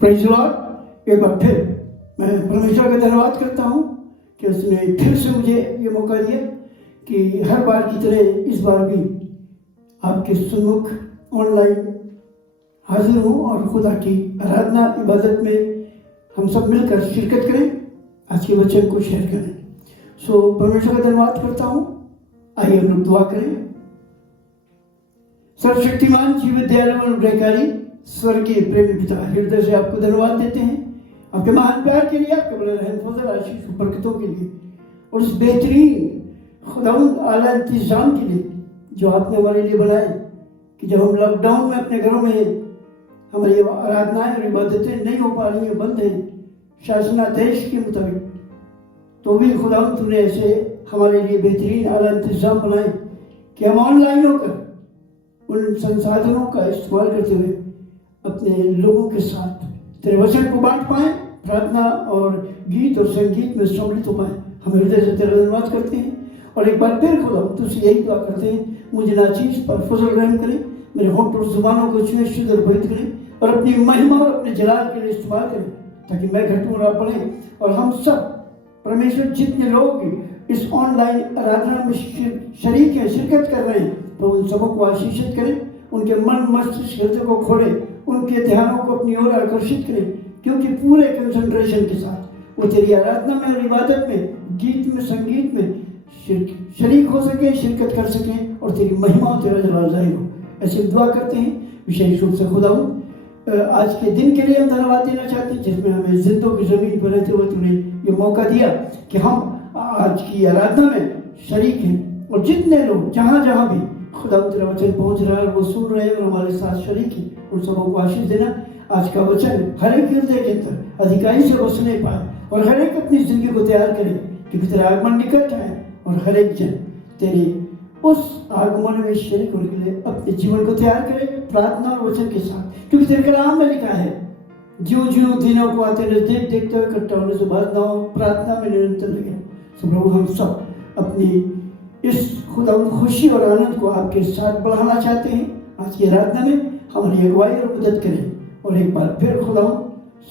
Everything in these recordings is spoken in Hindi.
Praise the Lord. एक बार फिर मैं परमेश्वर का धन्यवाद करता हूँ कि उसने फिर से मुझे ये मौका दिया कि हर बार की तरह इस बार भी आपके सम्मुख ऑनलाइन हाजिर हूँ और खुदा की आराधना इबादत में हम सब मिलकर शिरकत करें, आज के वचन को शेयर करें। सो परमेश्वर का धन्यवाद करता हूँ। आइए हम लोग दुआ करें। सर्वशक्तिमान जीवित दयालु अनुग्रहकारी स्वर्गीय प्रेमी पिता, हृदय से आपको धन्यवाद देते हैं आपके महान प्यार के लिए, आपके बड़े रहम फजल आशीष बरकतों के लिए और उस बेहतरीन खुदावंद आला इंतजाम के लिए जो आपने हमारे लिए बनाए कि जब हम लॉकडाउन में अपने घरों में हमारी आराधनाएं और इबादतें नहीं हो पा रही हैं, बंद हैं शासनादेश के मुताबिक, तो भी खुदावंद तूने ऐसे हमारे लिए बेहतरीन आला इंतजाम बनाए कि हम ऑनलाइन होकर उन संसाधनों का इस्तेमाल करते हुए अपने लोगों के साथ तेरे वचन को बांट पाएं, प्रार्थना और गीत और संगीत में सम्मिलित हो पाएं। हम हृदय से तेरा धन्यवाद करते हैं और एक बार फिर खुदा तुझसे यही दुआ करते हैं, मुझे नाचीज पर फजल रहम करें, मेरे होंठ और जुबानों को छुए शुद्ध और पवित्र करें और अपनी महिमा और अपने जलाल के लिए इस्तेमाल करें ताकि मैं घटूं और आप बढ़ें और हम सब परमेश्वर जितने लोग इस ऑनलाइन आराधना में शरीक हैं, शिरकत कर रहे हैं, तो उन सबों को आशीषित करें, उनके मन मस्तिष्क हृदय को खोलें, उनके ध्यानों को अपनी ओर आकर्षित करें, क्योंकि पूरे कंसंट्रेशन के साथ वो तेरी आराधना में और इबादत में, गीत में, संगीत में शरीक हो सके, शिरकत कर सकें और तेरी महिमा और तेरा जलाल जाहिर हो। ऐसे दुआ करते हैं विशेष रूप से खुदा आज के दिन के लिए हम धन्यवाद देना चाहते हैं जिसमें हमें जिंदों की ज़मीन पर रहते हुए तूने ये मौका दिया कि हम आज की आराधना में शरीक हैं और जितने लोग जहाँ जहाँ भी खुदा तेरा वचन पहुँच रहा है, वो सुन रहे हैं और हमारे साथ शरीक हैं, उन सबों को आशीष देना। आज का वचन हर एक हृदय के अंदर अधिकारी से बसने पाए और हर एक अपनी जिंदगी को तैयार करे क्योंकि तेरा आगमन निकट है और हर एक जन तेरे उस आगमन में शरीक होने के लिए अपने जीवन को तैयार करे प्रार्थना और वचन के साथ, क्योंकि तेरे कलाम में लिखा है ज्यों ज्यों दिनों को आते नजदीक देखते हुए इकट्ठा होने से बाद ना हो, प्रार्थना में निरंतर लगे। सो प्रभु हम सब अपनी इस खुदा खुशी और आनंद को आपके साथ बढ़ाना चाहते हैं। आज की आराधना में हमारी अगुवाई और मदद करें और एक बार फिर खुदा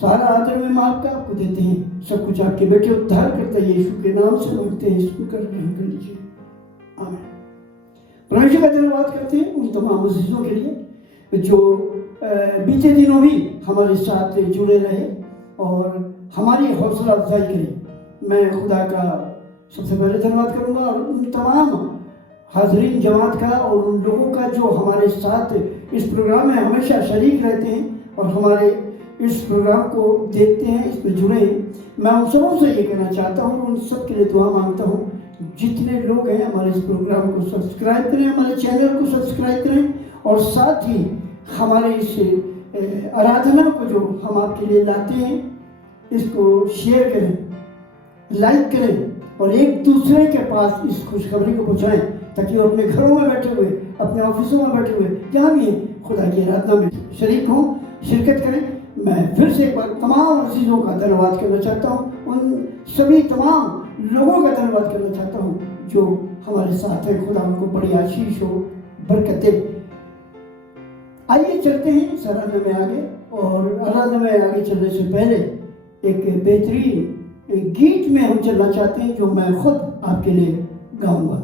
सारा आदर में माफ का आपको देते हैं। सब कुछ आपके बेटे उद्धार करता यीशु के नाम से मांगते हैं, इसको कर ग्रहण कर लीजिए, आमीन। परमेश्वर का धन्यवाद करते हैं उन तमाम अजीजों के लिए जो बीते दिनों भी हमारे साथ जुड़े रहे और हमारी हौसला अफजाई करी। मैं खुदा का सबसे पहले धन्यवाद करूंगा और उन तमाम हाजरीन जमात का और उन लोगों का जो हमारे साथ इस प्रोग्राम में हमेशा शरीक रहते हैं और हमारे इस प्रोग्राम को देखते हैं, इसमें जुड़े हैं। मैं उन सबों से ये कहना चाहता हूँ, उन सब के लिए दुआ मांगता हूँ, जितने लोग हैं हमारे इस प्रोग्राम को सब्सक्राइब करें, हमारे चैनल को सब्सक्राइब करें और साथ ही हमारे इस आराधना को जो हम आपके लिए लाते हैं इसको शेयर करें, लाइक करें और एक दूसरे के पास इस खुशखबरी को पहुँचाएं ताकि वो अपने घरों में बैठे हुए, अपने ऑफिसों में बैठे हुए, जहाँ भी खुदा की आराधना में शरीक हों, शिरकत करें। मैं फिर से एक बार तमाम चीज़ों का धन्यवाद करना चाहता हूँ, उन सभी तमाम लोगों का धन्यवाद करना चाहता हूँ जो हमारे साथ है। खुदा उनको बड़ी आशीष हो, बरकत दे। आइए चलते हैं इस आराधना में आगे, और आराधना में आगे चलने से पहले एक बेहतरीन गीत में हम चलना चाहते हैं जो मैं खुद आपके लिए गाऊंगा।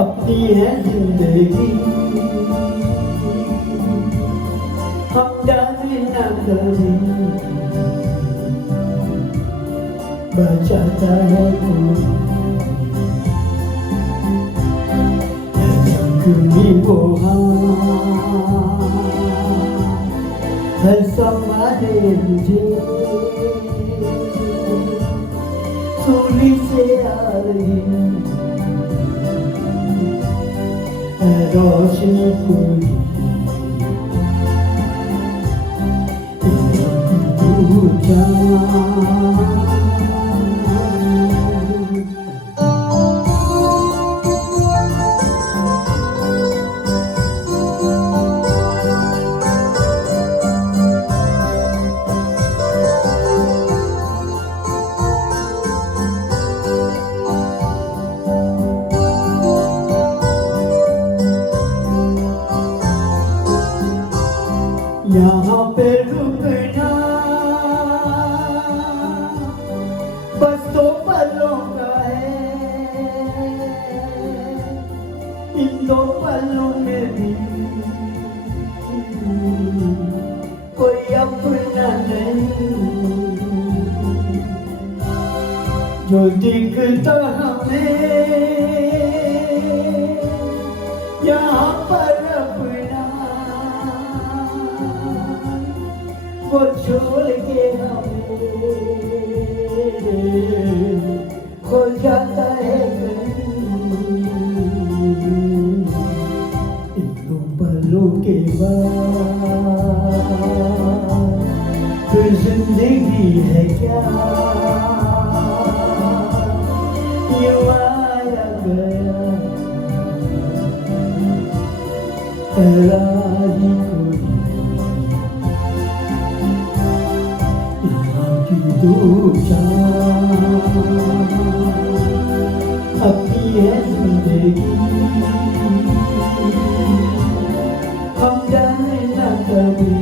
अपनी है जिंदगी हम जाने न करें, बचाता है कोई वो है संभाले मुझे सूली से आ रही रोशनी पूरी यहाँ पे रुकना बस दो पलों का है, इन दो पलों में भी कोई अपना नहीं। जो दिखता हमें यहाँ पर अपना, वो छोड़ के हमें खो जाता है कहीं। इन दो पलों के बाद फिर जिंदगी है क्या, यूं आया गया तेरा ही कोई। यहाँ की दो चाँद अपनी है जिंदगी, हम जाने ना कभी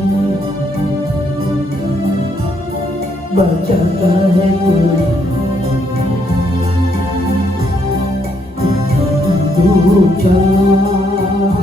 बचाता है कोई। दो चाँद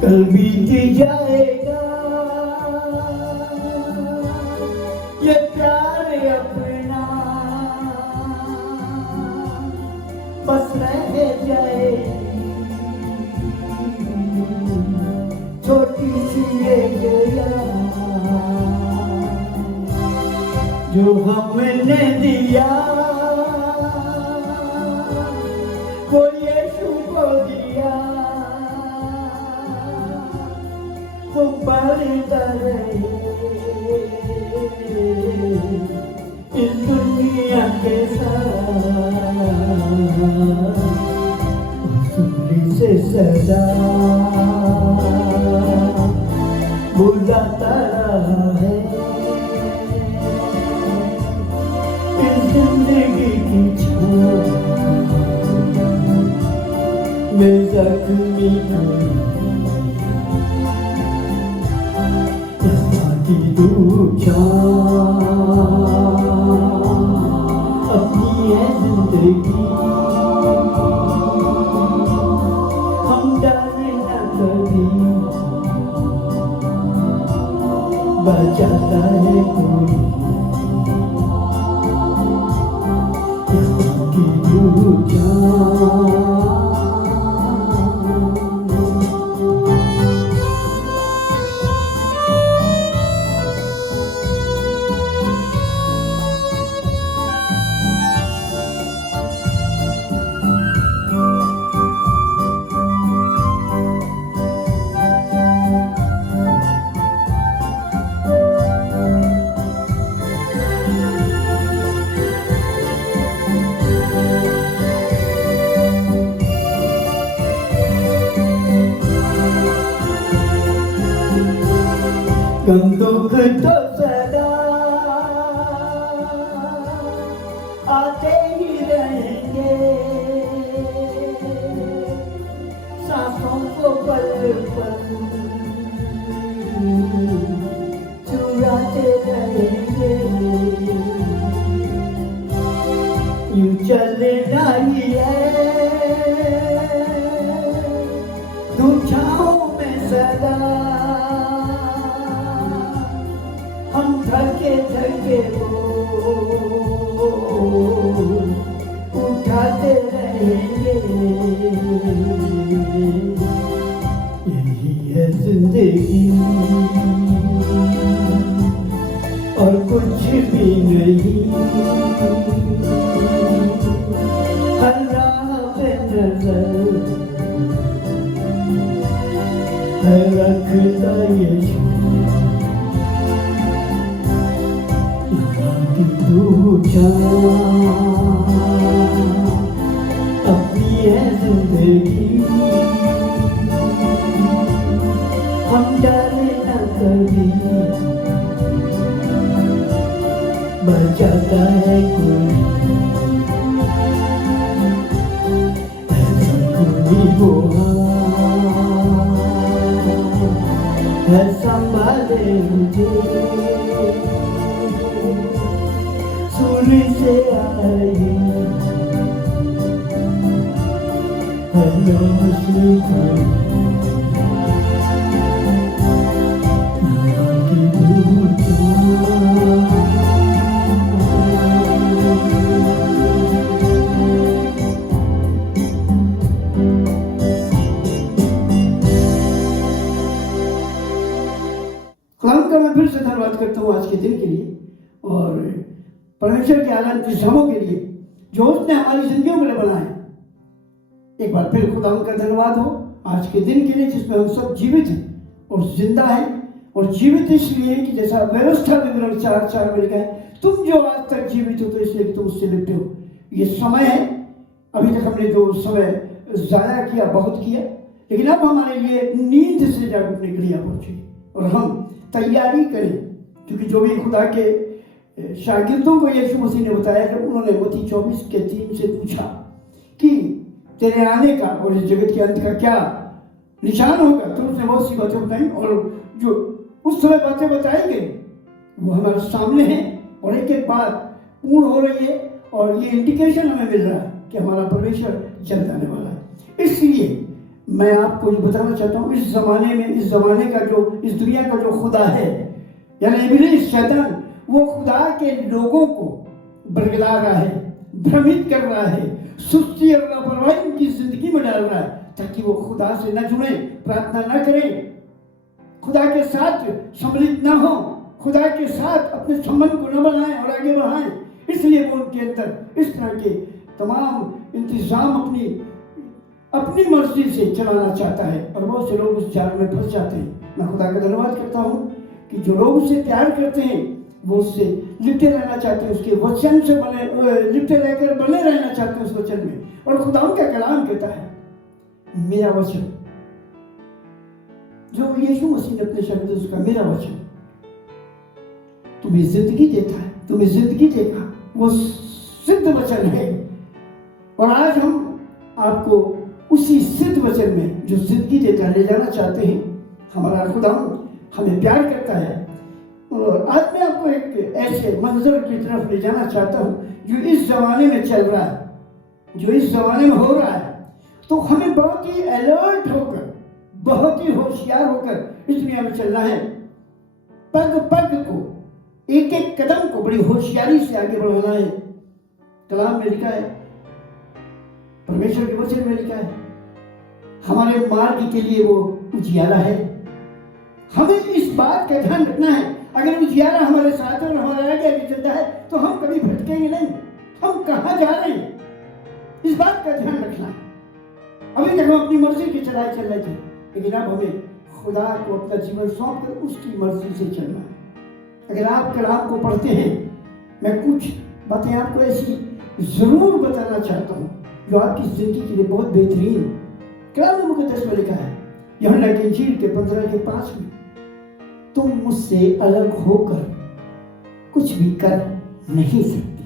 कल बीत जाएगा ये प्यार अपना, बस रह जाएगी छोटी सी ये याद जो हमने दिया, वो यीशु को दिया। वो बढ़ता रहे इस दुनिया के साथ, उसूली से सदा बुलाता रहा है। इस जिंदगी की छाँव में जख्मी कोई की दो चाँद अपनी है जिंदगी, हम जाने ना कभी बचाता है कोई। की दो चाँद गम दुख तो सदा आते ही रहेंगे, सांसों को पल पल चुराते रहेंगे। यूं चलना ही है धूप छाँव में सदा, हम थके थके वो उठाते रहेंगे। यही है है रखता यीशु की पूछा अपनी है जिंदगी हम डरे न कभी बचाता है कोई ऐसा कोई वो है संभाले मुझे सूली से आई हेलो श्री खुदावंद का मैं फिर से धन्यवाद करता हूँ आज के दिन के लिए और परमेश्वर के आनंद इंतजामों के लिए जो उसने हमारी जिंदगियों के लिए बनाए। एक बार फिर खुदावंद का धन्यवाद हो आज के दिन के लिए जिसमें हम सब जीवित हैं और जिंदा हैं और जीवित इसलिए कि जैसा व्यवस्था विवरण 4:4 में लिखा है तुम जो आज तक जीवित हो तो इसलिए कि तुम उससे लिपटे हो। ये समय है, अभी तक हमने जो समय जाया किया बहुत किया, लेकिन अब हमारे लिए नींद से जाग उठने की घड़ियां पहुंची और हम तैयारी करें, क्योंकि जो भी खुदा के शागिर्दों को यीशु मसीह ने बताया कि उन्होंने मत्ती 24:3 से पूछा कि तेरे आने का और इस जगत के अंत का क्या निशान होगा, तो उसने बहुत सी बातें बताई और जो उस समय बातें बताई गई वो हमारे सामने हैं और एक एक बात पूर्ण हो रही है और ये इंडिकेशन हमें मिल रहा है कि हमारा परमेश्वर जल्द आने वाला है। इसलिए मैं आपको ये बताना चाहता हूँ इस जमाने में, इस जमाने का जो, इस दुनिया का जो खुदा है यानी इब्लीस शैतान, वो खुदा के लोगों को बरगला रहा है, भ्रमित कर रहा है, सुस्ती और लापरवाही उनकी जिंदगी में डाल रहा है ताकि वो खुदा से न जुड़े, प्रार्थना न करें, खुदा के साथ सम्मिलित न हो, खुदा के साथ अपने संबंध को न बनाएं और आगे बढ़ाएं। इसलिए वो उनके अंदर इस तरह के तमाम इंतजाम अपनी मर्जी से चलाना चाहता है और बहुत से लोग उस जाल में फंस जाते हैं। मैं खुदा का धन्यवाद करता हूँ कि जो लोग उससे प्यार करते हैं वो उससे लिपटे रहना चाहते हैं, उसके वचन से लिपटे रहकर बने रहना चाहते हैं उस वचन में। और खुदावंद का कलाम कहता है मेरा वचन, जो यीशु मसीह ने अपने शब्द उसका मेरा वचन तुम्हें जिंदगी देता है, तुम्हें जिंदगी देगा, वो सिद्ध वचन है। और आज हम आपको उसी सिद्ध वचन में जो जिंदगी देता ले जाना चाहते हैं। हमारा खुदावंद हमें प्यार करता है और आज मैं आपको एक ऐसे मंजर की तरफ ले जाना चाहता हूँ जो इस जमाने में चल रहा है, जो इस जमाने में हो रहा है। तो हमें बहुत ही अलर्ट होकर, बहुत ही होशियार होकर इस दुनिया में चलना है। पग पग को, एक एक कदम को बड़ी होशियारी से आगे बढ़ाना है। कलाम में लिखा है, परमेश्वर के वचन में लिखा है, हमारे मार्ग के लिए वो उजियारा है। हमें इस बात का ध्यान रखना है, अगर उजियारा हमारे साथ और हमारे आगे आगे चलता है तो हम कभी भटकेंगे नहीं। हम कहाँ जा रहे हैं इस बात का ध्यान रखना है। अभी तक हम अपनी मर्जी की चढ़ाई चल रहे थे, लेकिन अब हमें खुदा को अपना जीवन सौंप कर उसकी मर्जी से चलना है। अगर आप कलाम को पढ़ते हैं, मैं कुछ बातें आपको ऐसी जरूर बताना चाहता हूँ जो आपकी जिंदगी के लिए बहुत बेहतरीन। कलाम मुकद्दस में लिखा है यूहन्ना की इंजील के 15:5 में, तुम मुझसे अलग होकर कुछ भी कर नहीं सकते।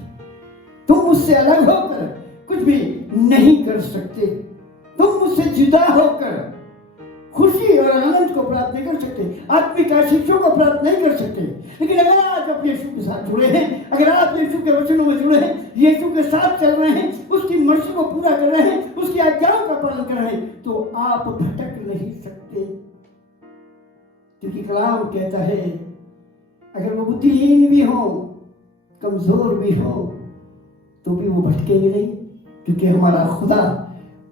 तुम मुझसे अलग होकर कुछ भी नहीं कर सकते। तुम मुझसे जुदा होकर खुशी और आनंद को प्राप्त नहीं कर सकते, आत्मिक आशीषों को प्राप्त नहीं कर सकते। लेकिन अगर आप अपने यीशु के साथ जुड़े हैं, अगर आप यीशु के वचनों में जुड़े हैं, यीशु के साथ चल रहे हैं, उसकी मर्जी को पूरा कर रहे हैं, उसकी आज्ञाओं का पालन कर रहे हैं, तो आप भटक नहीं सकते। क्योंकि कलाम कहता है अगर वो बुद्धिहीन भी हो, कमजोर भी हो, तो भी वो भटकेंगे नहीं, क्योंकि हमारा खुदा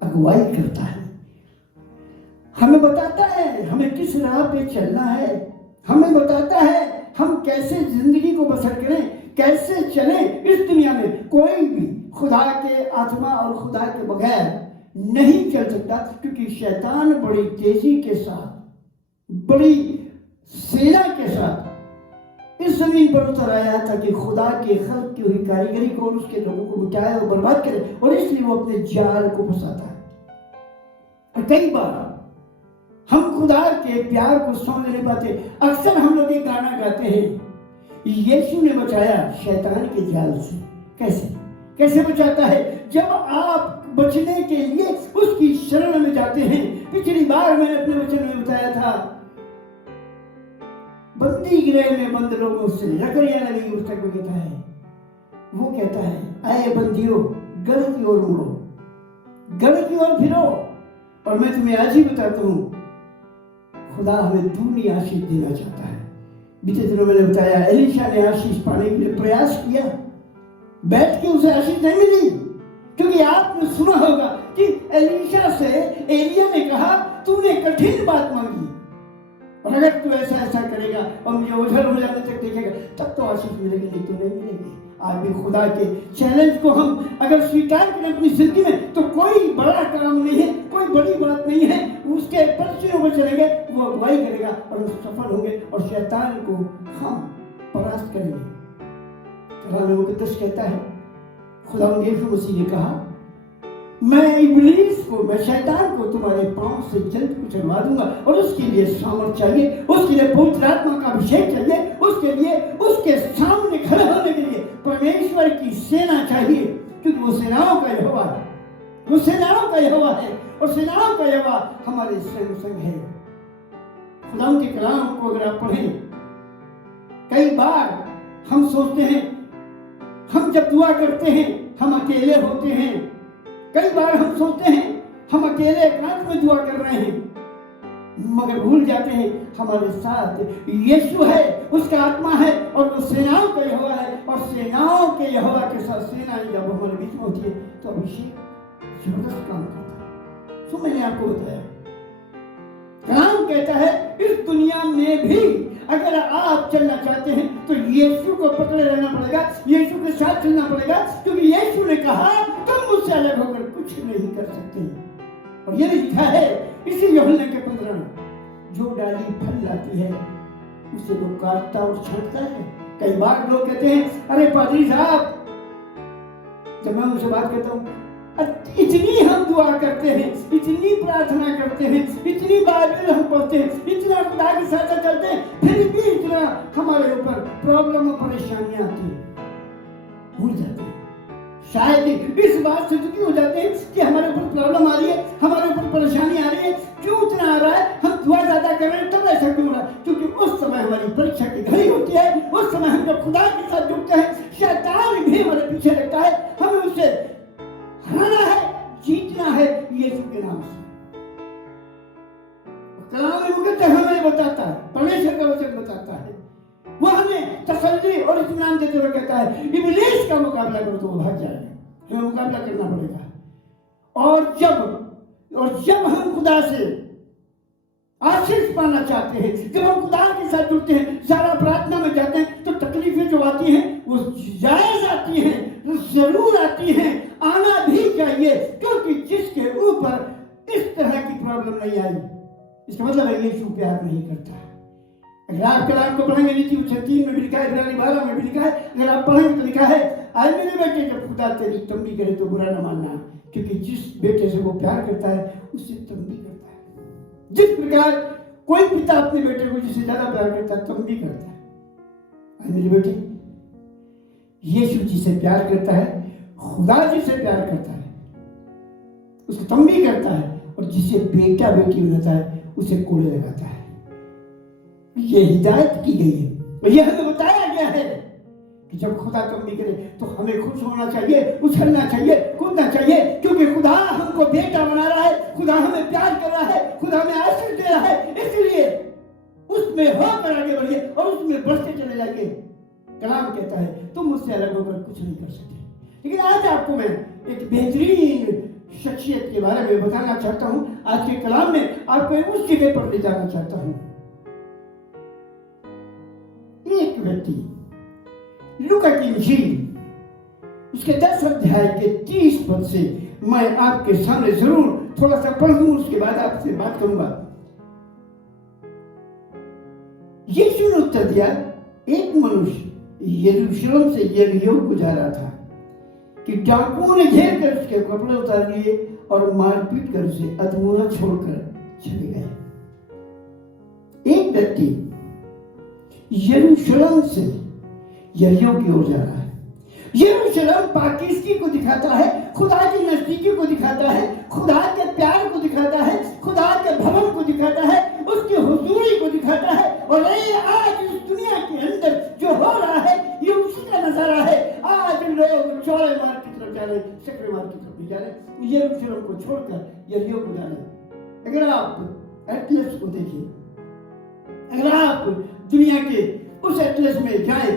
अगुवाई करता है, हमें बताता है हमें किस राह पे चलना है, हमें बताता है हम कैसे जिंदगी को बसर करें, कैसे चलें इस दुनिया में। कोई भी खुदा के आत्मा और खुदा के बगैर नहीं चल सकता, क्योंकि शैतान बड़ी तेजी के साथ बड़ी सेना के साथ इस जमीन पर उतर आया ताकि खुदा के खल्क की हुई कारीगरी को और उसके लोगों को मिटाए और बर्बाद करे, और इसलिए वो अपने जाल को फंसाता है। और कई बार हम खुदा के प्यार को समझ नहीं पाते। अक्सर हम लोग एक गाना गाते हैं, यीशु ने बचाया शैतान के जाल से। कैसे बचाता है? जब आप बचने के लिए उसकी शरण में जाते हैं। पिछली बार मैंने अपने वचन में बताया था, बंदी गृह में बंद लोगों से लकड़ियां लगी उस तक कहता है, वो कहता है, आए बंदियों गढ़ की ओर मुड़ो, गढ़ की ओर फिरो। और मैं तुम्हें आज ही बताता हूं, खुदा हमें दूनी आशीष देना चाहता है। बीते दिनों मैंने बताया, एलीशा ने आशीष पाने के लिए प्रयास किया, बैठ के उसे आशीष नहीं मिली, क्योंकि आपने सुना होगा कि एलीशा से एलिया ने कहा, तूने कठिन बात मांगी और अगर तू ऐसा करेगा और मुझे उधर हो जाने तक देखेगा तब तो आशीष मिलेगी, नहीं तो नहीं मिलेगी। आज भी खुदा के चैलेंज को हम अगर स्वीकार करें अपनी जिंदगी में, तो कोई बड़ा काम नहीं है, कोई बड़ी बात नहीं है। उसके पर्चियों में चलेंगे, वो अगुवाई करेगा और सफल होंगे और शैतान को हम परास्त करेंगे। कलाम मुकद्दस कहता है, खुदा यीशु मसीह ने कहा, मैं इब्लीस को, मैं शैतान को तुम्हारे पांव से जल्द कुचलवा दूंगा। और उसके लिए सामर्थ चाहिए, उसके लिए पवित्र आत्मा का अभिषेक चाहिए, उसके लिए उसके सामने खड़े होने के लिए परमेश्वर की सेना चाहिए, क्योंकि वो सेनाओं का यहोवा है, वो सेनाओं का यहोवा है और सेनाओं का यहोवा हमारे संग है। खुदा के कलाम को अगर आप पढ़ें, कई बार हम सोचते हैं, हम जब दुआ करते हैं हम अकेले होते हैं। कई बार हम सोचते हैं हम अकेले एकांत में दुआ कर रहे हैं, मगर भूल जाते हैं हमारे साथ यीशु है, उसका आत्मा है और वो सेनाओं का यहोवा है। और सेनाओं के यहोवा के साथ सेना जब हमारे बीच में होती है तो अभिषेक जबरदस्त काम करता है। तो मैंने आपको बताया, कलाम कहता है, इस दुनिया में भी अगर आप चलना चाहते हैं तो यीशु को पकड़े रहना पड़ेगा, यीशु के साथ चलना पड़ेगा, क्योंकि यीशु ने कहा, तुम मुझसे अलग होकर कुछ नहीं कर सकते। और ये लिखा है इसी यूहन्ना के 15 में, जो डाली फल लाती है उसे वो काटता और छांटता है। कई बार लोग कहते हैं, अरे पादरी साहब, जब मैं उनसे बात करता हूँ, इतनी हम दुआ करते हैं, इतनी प्रार्थना करते हैं, इतनी बाइबल हम पढ़ते हैं, इतना खुदा के साथ चलते हैं, फिर भी इतना हमारे ऊपर प्रॉब्लम और परेशानियां आती हैं, भूल जाते हैं। शायद इस बात से दुखी हो जाते हैं कि हमारे ऊपर प्रॉब्लम आ रही है, हमारे ऊपर परेशानी आ रही है, क्यों इतना आ रहा है, हम दुआ ज्यादा कर रहे हैं तब ऐसा क्यों हो रहा है? क्योंकि उस समय हमारी परीक्षा की घड़ी होती है, उस समय हम जब खुदा के साथ जुड़ते हैं, शैतान भी हमारे पीछे लगता है, हमें उससे हराना है, जीतना है यीशु के नाम से। कलाम मुकद्दस हमें बताता है, परमेश्वर का वचन बताता है, वो हमें तसल्ली और इत्मीनान देते हुए कहता है, इब्लीस का मुकाबला करो तो वो भाग जाएगा। हमें मुकाबला करना पड़ेगा। और जब हम खुदा से आशीष पाना चाहते हैं, जब हम खुदा के साथ जुड़ते हैं, सारा प्रार्थना में जाते हैं, तो तकलीफें जो आती हैं वो जायज आती हैं, जरूर आती हैं, आना भी चाहिए, क्योंकि जिसके ऊपर इस तरह की प्रॉब्लम नहीं आई, इसका मतलब है यीशु प्यार नहीं करता। अगर आप कलाम को पढ़ेंगे, नीति 3 में भी लिखा है, 12 में भी लिखा है, अगर आप पढ़ेंगे तो लिखा है, आए मेरे बेटे, जब खुदा तेरी तंबी करे तो बुरा न मानना, क्योंकि जिस बेटे से वो प्यार करता है उससे तंबी करता है। जिस प्रकार कोई पिता अपने बेटे को जिससे ज्यादा प्यार करता है तंबी करता है, आए मेरे बेटे, यीशु जिसे प्यार करता है, खुदा जिसे प्यार करता है उसे तंबी करता है, और जिसे बेटा बेटी बनाता है उसे कोड़े लगाता है। ये हिदायत की गई है और यह हमें बताया गया है कि जब खुदा तंबी करे तो हमें खुश होना चाहिए, उछलना चाहिए, कूदना चाहिए, क्योंकि खुदा हमको बेटा बना रहा है, खुदा हमें प्यार कर रहा है, खुदा हमें आशीष दे रहा है। इसलिए उसमें होकर आगे बढ़िए और उसमें बढ़ते चले जाइए। कलाम कहता है, तुम मुझसे अलग होकर कुछ नहीं कर सकते। लेकिन आज आपको मैं एक बेहतरीन शख्सियत के बारे में बताना चाहता हूं। आज के कलाम में आपको उस जगह पर ले जाना चाहता हूं। एक व्यक्ति, लूका की इंजील उसके 10 अध्याय के 30 पद से मैं आपके सामने जरूर थोड़ा सा पढ़ दूं, उसके बाद आपसे बात करूंगा। यीशु ने उत्तर दिया, एक मनुष्य यरूशलेम से यरीहो को जा रहा था कि डाकुओं ने घेर कर उसके कपड़े उतार लिए और मारपीट कर उसे अधमूला छोड़कर चले गए। एक व्यक्ति यरूशलेम से यरीहो की ओर जा रहा है। यरूशलेम पाकिस्ती को दिखाता है, खुदा की नजदीकी को दिखाता है, खुदा के प्यार को दिखाता है, खुदा के भवन को दिखाता है, उसकी हुजूरी को दिखाता है। और ये आज इस दुनिया के अंदर जो हो रहा है ये उसी का नजारा है। आज लोग चौड़े मार्ग की तरफ जा रहे, सकरे मार्ग की तरफ नहीं जा रहे, यरूशलेम को छोड़कर यरीहो को जा रहे। अगर आप एटलस को देखिए, अगर आप दुनिया के उस एटलस में जाए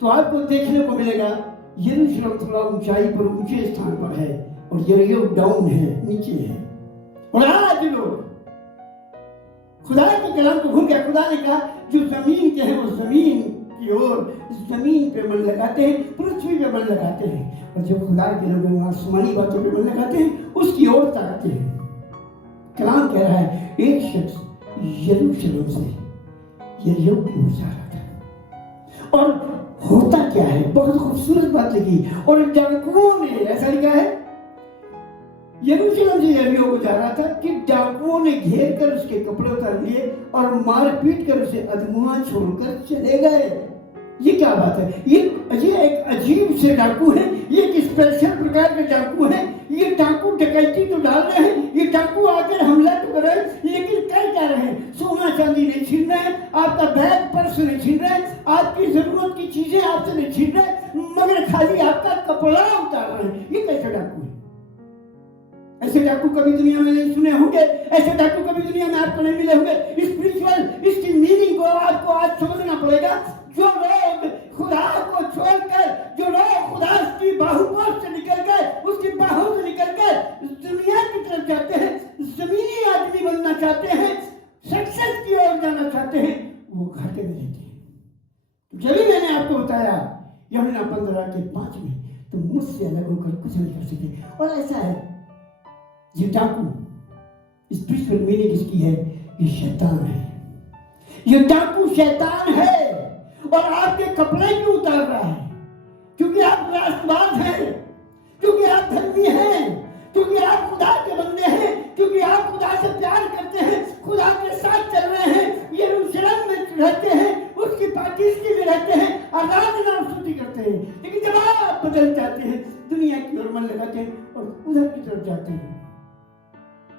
तो आपको देखने को मिलेगा यरूशलेम थोड़ा ऊंचाई पर, ऊंचे स्थान पर है और यरीहो डाउन है, नीचे है। और आज लोग खुदा के कलाम को भूल गया। खुदा ने कहा जो जमीन के हैं वो जमीन की ओर, जमीन पे मन लगाते हैं, पृथ्वी पे मन लगाते हैं, और जो खुदा के लोग आसमानी बातों पे मन लगाते हैं उसकी ओर ताकते हैं। कलाम कह रहा है एक शख्स यरूशलेम से यरीहो की ओर जा रहा था। और होता क्या है, बहुत खूबसूरत बात लिखी। और डाकुओं ने ऐसा लिखा है, यरूशलेम से यरीहो को जा रहा था कि डाकुओं ने घेर कर उसके कपड़े उतार लिए और मार पीट कर उसे अधमुआ छोड़कर चले गए। ये क्या बात है? ये एक अजीब से डाकू है, ये एक स्पेशल प्रकार के डाकू है। ये डाकू डकैती तो डाल रहे हैं, ये डाकू आकर हमला तो कर रहे हैं, लेकिन कर क्या रहे हैं? सोना चांदी नहीं छीन रहे हैं, आपका बैग पर्स नहीं छीन रहे हैं, आपकी जरूरत की चीजें आपसे नहीं छीन रहे, मगर खाली आपका कपड़ा उतार रहे हैं। ये कैसे डाकू है? ऐसे डाकू कभी दुनिया में नहीं सुने होंगे, ऐसे डाकू कभी दुनिया में आपको नहीं मिले होंगे। स्पिरिचुअल इसकी मीनिंग को आपको आज समझना पड़ेगा। जो लोग खुदा को छोड़कर, जो लोग खुदा की बाहुपोश से निकल गए, उसकी बाहों से निकल कर दुनिया की तरफ जाते हैं, जमीनी आदमी बनना चाहते हैं, सक्सेस की ओर जाना चाहते हैं, वो घाटे में रहते हैं। जब भी मैंने आपको बताया यूहन्ना 15:5 में, तो मुझसे अलग होकर कुछ नहीं कर सके। और ऐसा है ये डाकू, स्पिरिचुअल मीनिंग इसकी है ये शैतान है। ये डाकू शैतान है और आपके कपड़े क्यों उतार रहा है? क्योंकि आप राष्ट्रवाद हैं, क्योंकि आप धर्मी हैं, क्योंकि आप खुदा के बंदे हैं, क्योंकि आप खुदा से प्यार करते हैं, खुदा के साथ चल रहे हैं, यरूशलेम में रहते हैं, उसकी पाकिस्ती में रहते हैं, आराधना स्तुति करते हैं। लेकिन जब आप बदल जाते हैं, दुनिया की ओर मन लगाते हैं और उधर की तरफ जाते हैं,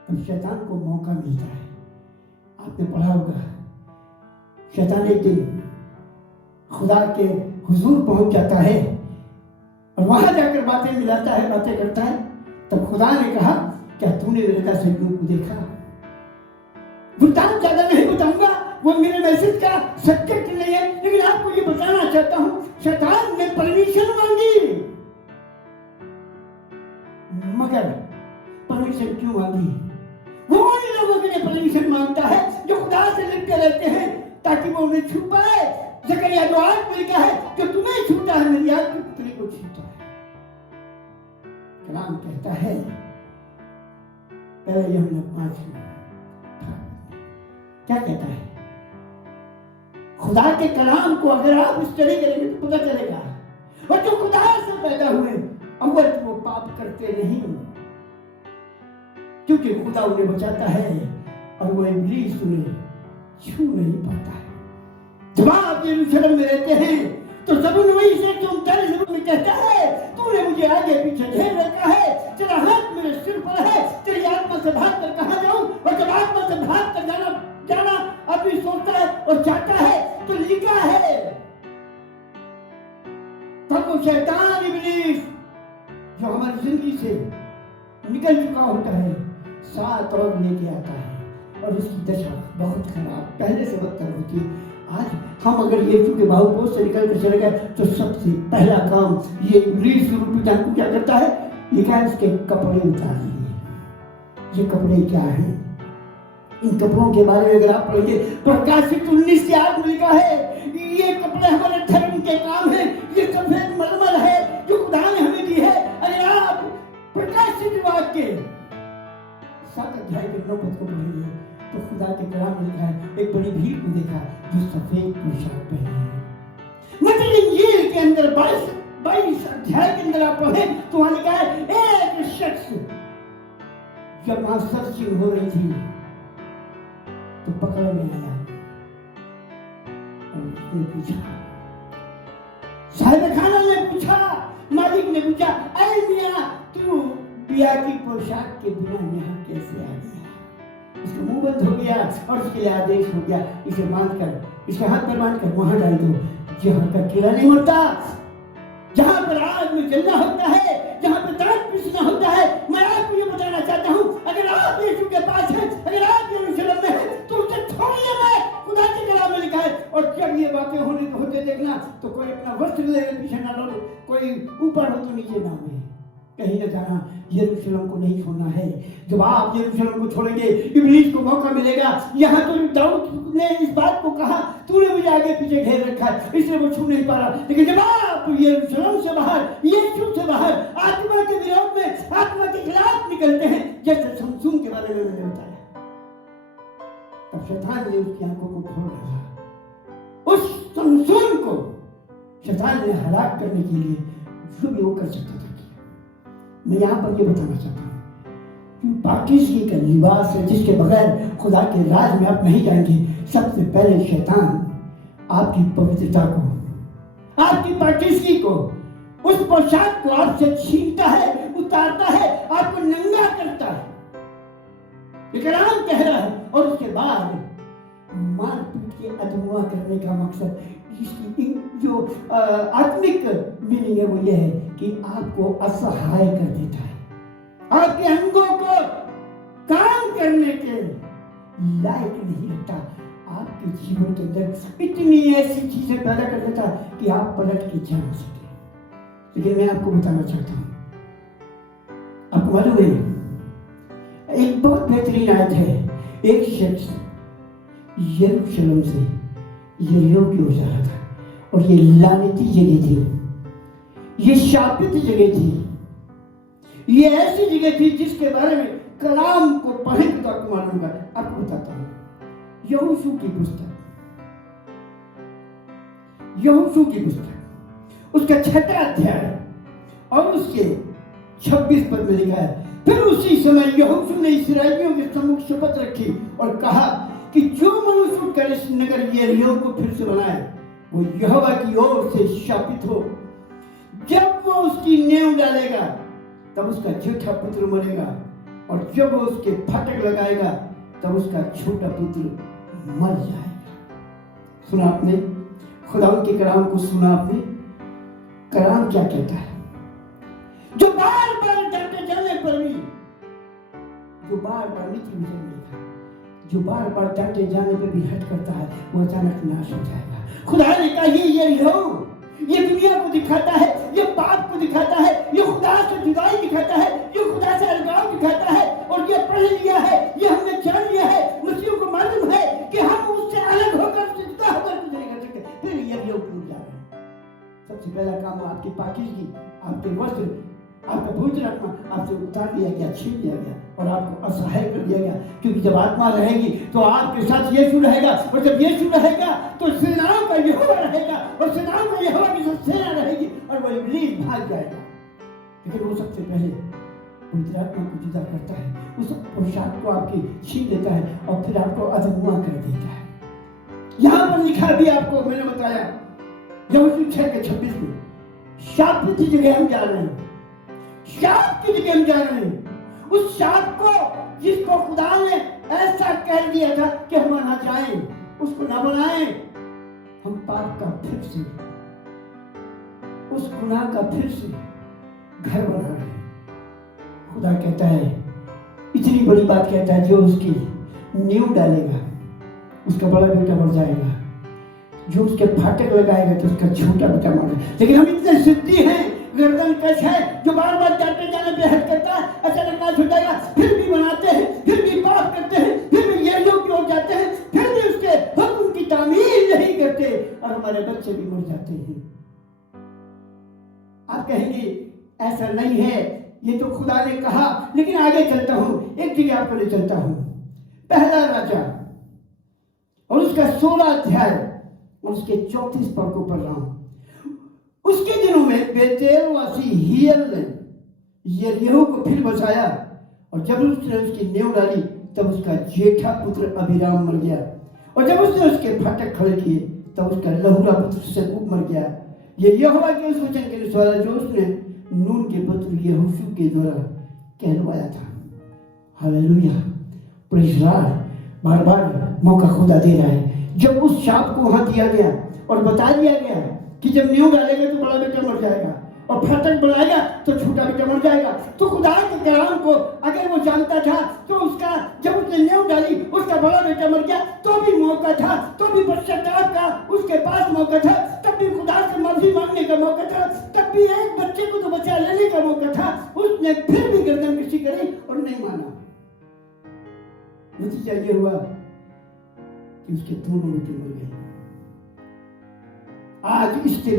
तब शैतान को मौका मिलता है। आपने पढ़ा होगा शैतान एक दिन खुदा के हुजूर पहुंच जाता है और वहां जाकर बातें मिलाता है, बातें करता है। तब खुदा ने कहा क्या तूने मेरे दास अय्यूब को देखा? वृत्तांत ज्यादा नहीं बताऊंगा, वो मेरे मैसेज का सब्जेक्ट नहीं है, लेकिन आपको ये बताना चाहता हूं शैतान ने परमिशन मांगी, मगर परमिशन क्यों मांगी? वो उन लोगों के लिए परमिशन मांगता है जो खुदा से लिपटे रहते हैं ताकि वो उन्हें छू पाए। जकरिया जो आग में लिखा है जो तुम्हें छूता है मेरी आग की पुत्री को छूता है। कलाम कहता है पहले यूहन्ना 5 में क्या कहता है? खुदा के कलाम को अगर आप स्टडी करेंगे तो पता चलेगा, और जो खुदा से पैदा हुए अव्वल वो पाप करते नहीं, क्योंकि खुदा उन्हें बचाता है और वो इब्लीस उन्हें छू नहीं पाता है। जब आप यरूशलेम में रहते हैं तो ज़बूर 29:39 में कहता है तूने मुझे आगे पीछे घेर रखा है, तेरा हाथ मेरे सिर पर है, तेरी आत्मा से भाग कर कहां जाऊं? और जब आत्मा से भाग कर जाना आदमी सोचता है और जाता है तो लिखा है तब वो शैतान इब्लीस जो हमारी जिंदगी से निकल चुका होता है साथ और लेके आता है और उसकी दशा बहुत खराब, पहले से बदतर होती है। आज हम अगर यीशु के बाहुपोश से निकल कर चले गए तो सबसे पहला काम ये इब्लीस रूपी डाकू क्या करता है? लिखा है उसके कपड़े उतार लिए। ये कपड़े क्या हैं? इन कपड़ों के बारे में अगर आप पढ़ेंगे प्रकाशित 19:8 में लिखा है ये कपड़े हमारे धर्म के काम है, ये सफेद मलमल है जो खुदा ने हमें दी है। अगर आप प्रकाशित वाक्य 7 अध्याय के 9 पद को पढ़ेंगे तो खुदा के कलाम में लिखा है, एक बड़ी भीड़ को देखा जो सफेद पोशाक पहने हैं। मत्ती इंजील के अंदर 22 अध्याय के अंदर आप पढ़े तो वहां लिखा है, एक शख्स जब वहां सर्चिंग हो रही थी तो पकड़ में आया और उसने पूछा, साहिब खाना ने पूछा, मालिक ने पूछा, अरे मियां तू बिया की पोशाक के बिना यहाँ कैसे आ गया? इसका मुंह बंद हो गया और उसके लिए आदेश हो गया, इसे बांधकर, इसके हाथ पर बांधकर वहां डाल दो जहां का कीड़ा नहीं होता, जहां पर आग में जलना होता है, जहां पर दांत पीसना होता है। मैं आपको ये बताना चाहता हूं, अगर आप यीशु के पास हैं, अगर आप यरूशलेम में हैं, तो उसे छोड़िए मत। खुदा के कलाम में लिखा है, और जब ये बातें होते देखना तो कोई अपना वस्त्र लेकर पीछे ना लड़ो, कोई ऊपर हो तो नीचे ना हो, कहीं न जाना, यरूशलेम को नहीं छोड़ना है। जब आप यरूशलेम को छोड़ेंगे, इब्लीस को मौका मिलेगा। यहाँ तो दाऊद ने इस बात को कहा, तूने मुझे आगे पीछे घेर रखा है, इसलिए वो छू नहीं पा रहा। लेकिन जब आप यरूशलेम से बाहर, यीशु से बाहर, आत्मा के विरोध में, आत्मा के खिलाफ निकलते हैं, जैसे समसून के बारे में मैंने बताया, तब शैतान ने उसकी आंखों को खोल डाला। उस समसून को शैतान ने हलाक करने के लिए जो भी वो कर सकता था। मैं यहाँ पर ये बताना चाहता हूँ कि पाकिस्तान का लिबास है जिसके बगैर खुदा के राज में आप नहीं जाएंगे। सबसे पहले शैतान आपकी पवित्रता को, आपकी पाकिस्तान को, उस पोशाक को आपसे छीनता है, उतारता है, आपको नंगा करता है, ये कलाम कह रहा है। और उसके बाद मारपीट के अधमुआ करने का मकसद, इसकी जो आत्मिक मीनिंग है वो ये है कि आपको असहाय कर देता है, आपके अंगों को काम करने के लायक नहीं रहता, आपके जीवन के अंदर इतनी ऐसी चीजें पैदा कर देता कि आप पलट के जा सके। लेकिन मैं आपको बताना चाहता हूं, आपको मालूम है एक बहुत बेहतरीन आयत है, एक शख्स यरूशलेम से यरीहो की ओर जा रहा था, और ये लानती जगह थी, ये शापित जगह थी, ये ऐसी जगह थी जिसके बारे में कलाम को पढ़े तो आपको मालूम होगा। आपको बताता हूं, यहोशू की पुस्तक उसका 6वां अध्याय और उसके 26 पद में लिखा है, फिर उसी समय यहोशू ने इस्राएलियों के सम्मुख शपथ रखी और कहा कि जो मनुष्य उठकर इस नगर यरीहो को फिर से बनाए वो यहोवा की ओर से शापित हो। जब वो उसकी नींव डालेगा तब उसका जेठा पुत्र मरेगा, और जब वो उसके फाटक लगाएगा तब उसका छोटा पुत्र मर जाएगा। सुना आपने? खुदा के कलाम को सुना आपने? कलाम क्या कहता है? जो बार बार डांटे जाने पर भी, जो बार बार नीति में लिखा, जो बार बार डांटे जाने पर भी हट करता है वो अचानक नाश हो जाएगा। खुदा ने कहा ये हो, ये दुनिया को दिखाता है, ये पाप को दिखाता है, ये खुदा से जुदाई दिखाता है, ये खुदा से अलगाव दिखाता है, और ये पढ़ लिया है, ये हमने जान लिया है, मसीह को मालूम है कि हम उससे अलग होकर, जुदा होकर कुछ नहीं कर सकते। फिर ये लोग भूल जा रहे हैं। सबसे पहला काम आपकी पाकीज़गी, आपके वस्त्र, आपका पवित्र आत्मा आपसे उतार दिया गया, छीन लिया गया और आपको असहाय कर दिया गया। क्योंकि जब आत्मा रहेगी तो आपके साथ यीशु रहेगा, और जब यीशु रहेगा तो सेनाओं का यहोवा रहेगा, और सेनाओं का यहोवा की साथ सेना रहेगी, और वो इब्लीस भाग जाएगा। लेकिन वो सबसे पहले पवित्र आत्मा को जुदा करता है, उस पोशाक को आपकी छीन लेता है और फिर आपको अधमुआ कर देता है। यहाँ पर लिखा भी आपको मैंने बताया, यहोशू 6:26 में, शापित की जगह हम जा रहे हैं, शाप की जगह हम जा रहे हैं। उस शाप को जिसको खुदा ने ऐसा कह दिया था कि हम ना जाएं, उसको ना बनाएं, हम पाप का फिर से, उस गुनाह का फिर से घर बना रहे हैं। खुदा कहता है, इतनी बड़ी बात कहता है, जो उसकी नींव डालेगा उसका बड़ा बेटा मर जाएगा, जो उसके फाटक लगाएगा तो उसका छोटा बेटा मर जाएगा। लेकिन हम इतने सिद्धि हैं, गर्दन कश है, जो बार बार डांटे जाने पे हट करता है, अचानक नाश हो जाएगा, फिर भी बनाते हैं, फिर भी पाप करते हैं, फिर भी ये लोग हो जाते हैं, फिर भी उसके हुक्म की तामील नहीं करते, और हमारे बच्चे भी मर जाते हैं। आप कहेंगे ऐसा नहीं है, ये तो खुदा ने कहा। लेकिन आगे चलता हूं, एक चीज आपको ले चलता हूं। पहला राजा 16 अध्याय और उसके 34 पद को पढ़ रहा हूं। उसके दिनों में बेतेल वासी हियल ने यरीहो को फिर बसाया, और जब उसने उसकी नींव डाली तब उसका जेठा पुत्र अबीराम मर गया, और जब उसने उसके फाटक खड़े किए तब उसका लहुरा पुत्र सकूब मर गया। ये यहोवा के उस वचन के अनुसार जो उसने नून के पुत्र यहोशू के द्वारा कहलवाया था। Hallelujah, praise God. बार बार मौका खुदा दे रहा है। जब उस शाप को वहां दिया गया और बता दिया गया कि जब नींव डालेगा तो बड़ा बेटा मर जाएगा, और फाटक बनाएगा तो छोटा बेटा मर जाएगा, तो खुदा के कलाम को अगर वो जानता था तो उसका जब उसने नींव डाली उसका बड़ा बेटा मर गया तो भी मौका था, तो भी पश्चाताप का उसके पास मौका था, तब भी खुदा से माफी मांगने का मौका था, तब भी एक बच्चे को तो बचा लेने का मौका था। उसने फिर भी गर्दन कशी करी और नहीं माना। नतीजा ये हुआ कि उसके दोनों बेटे मर गए। आज इसके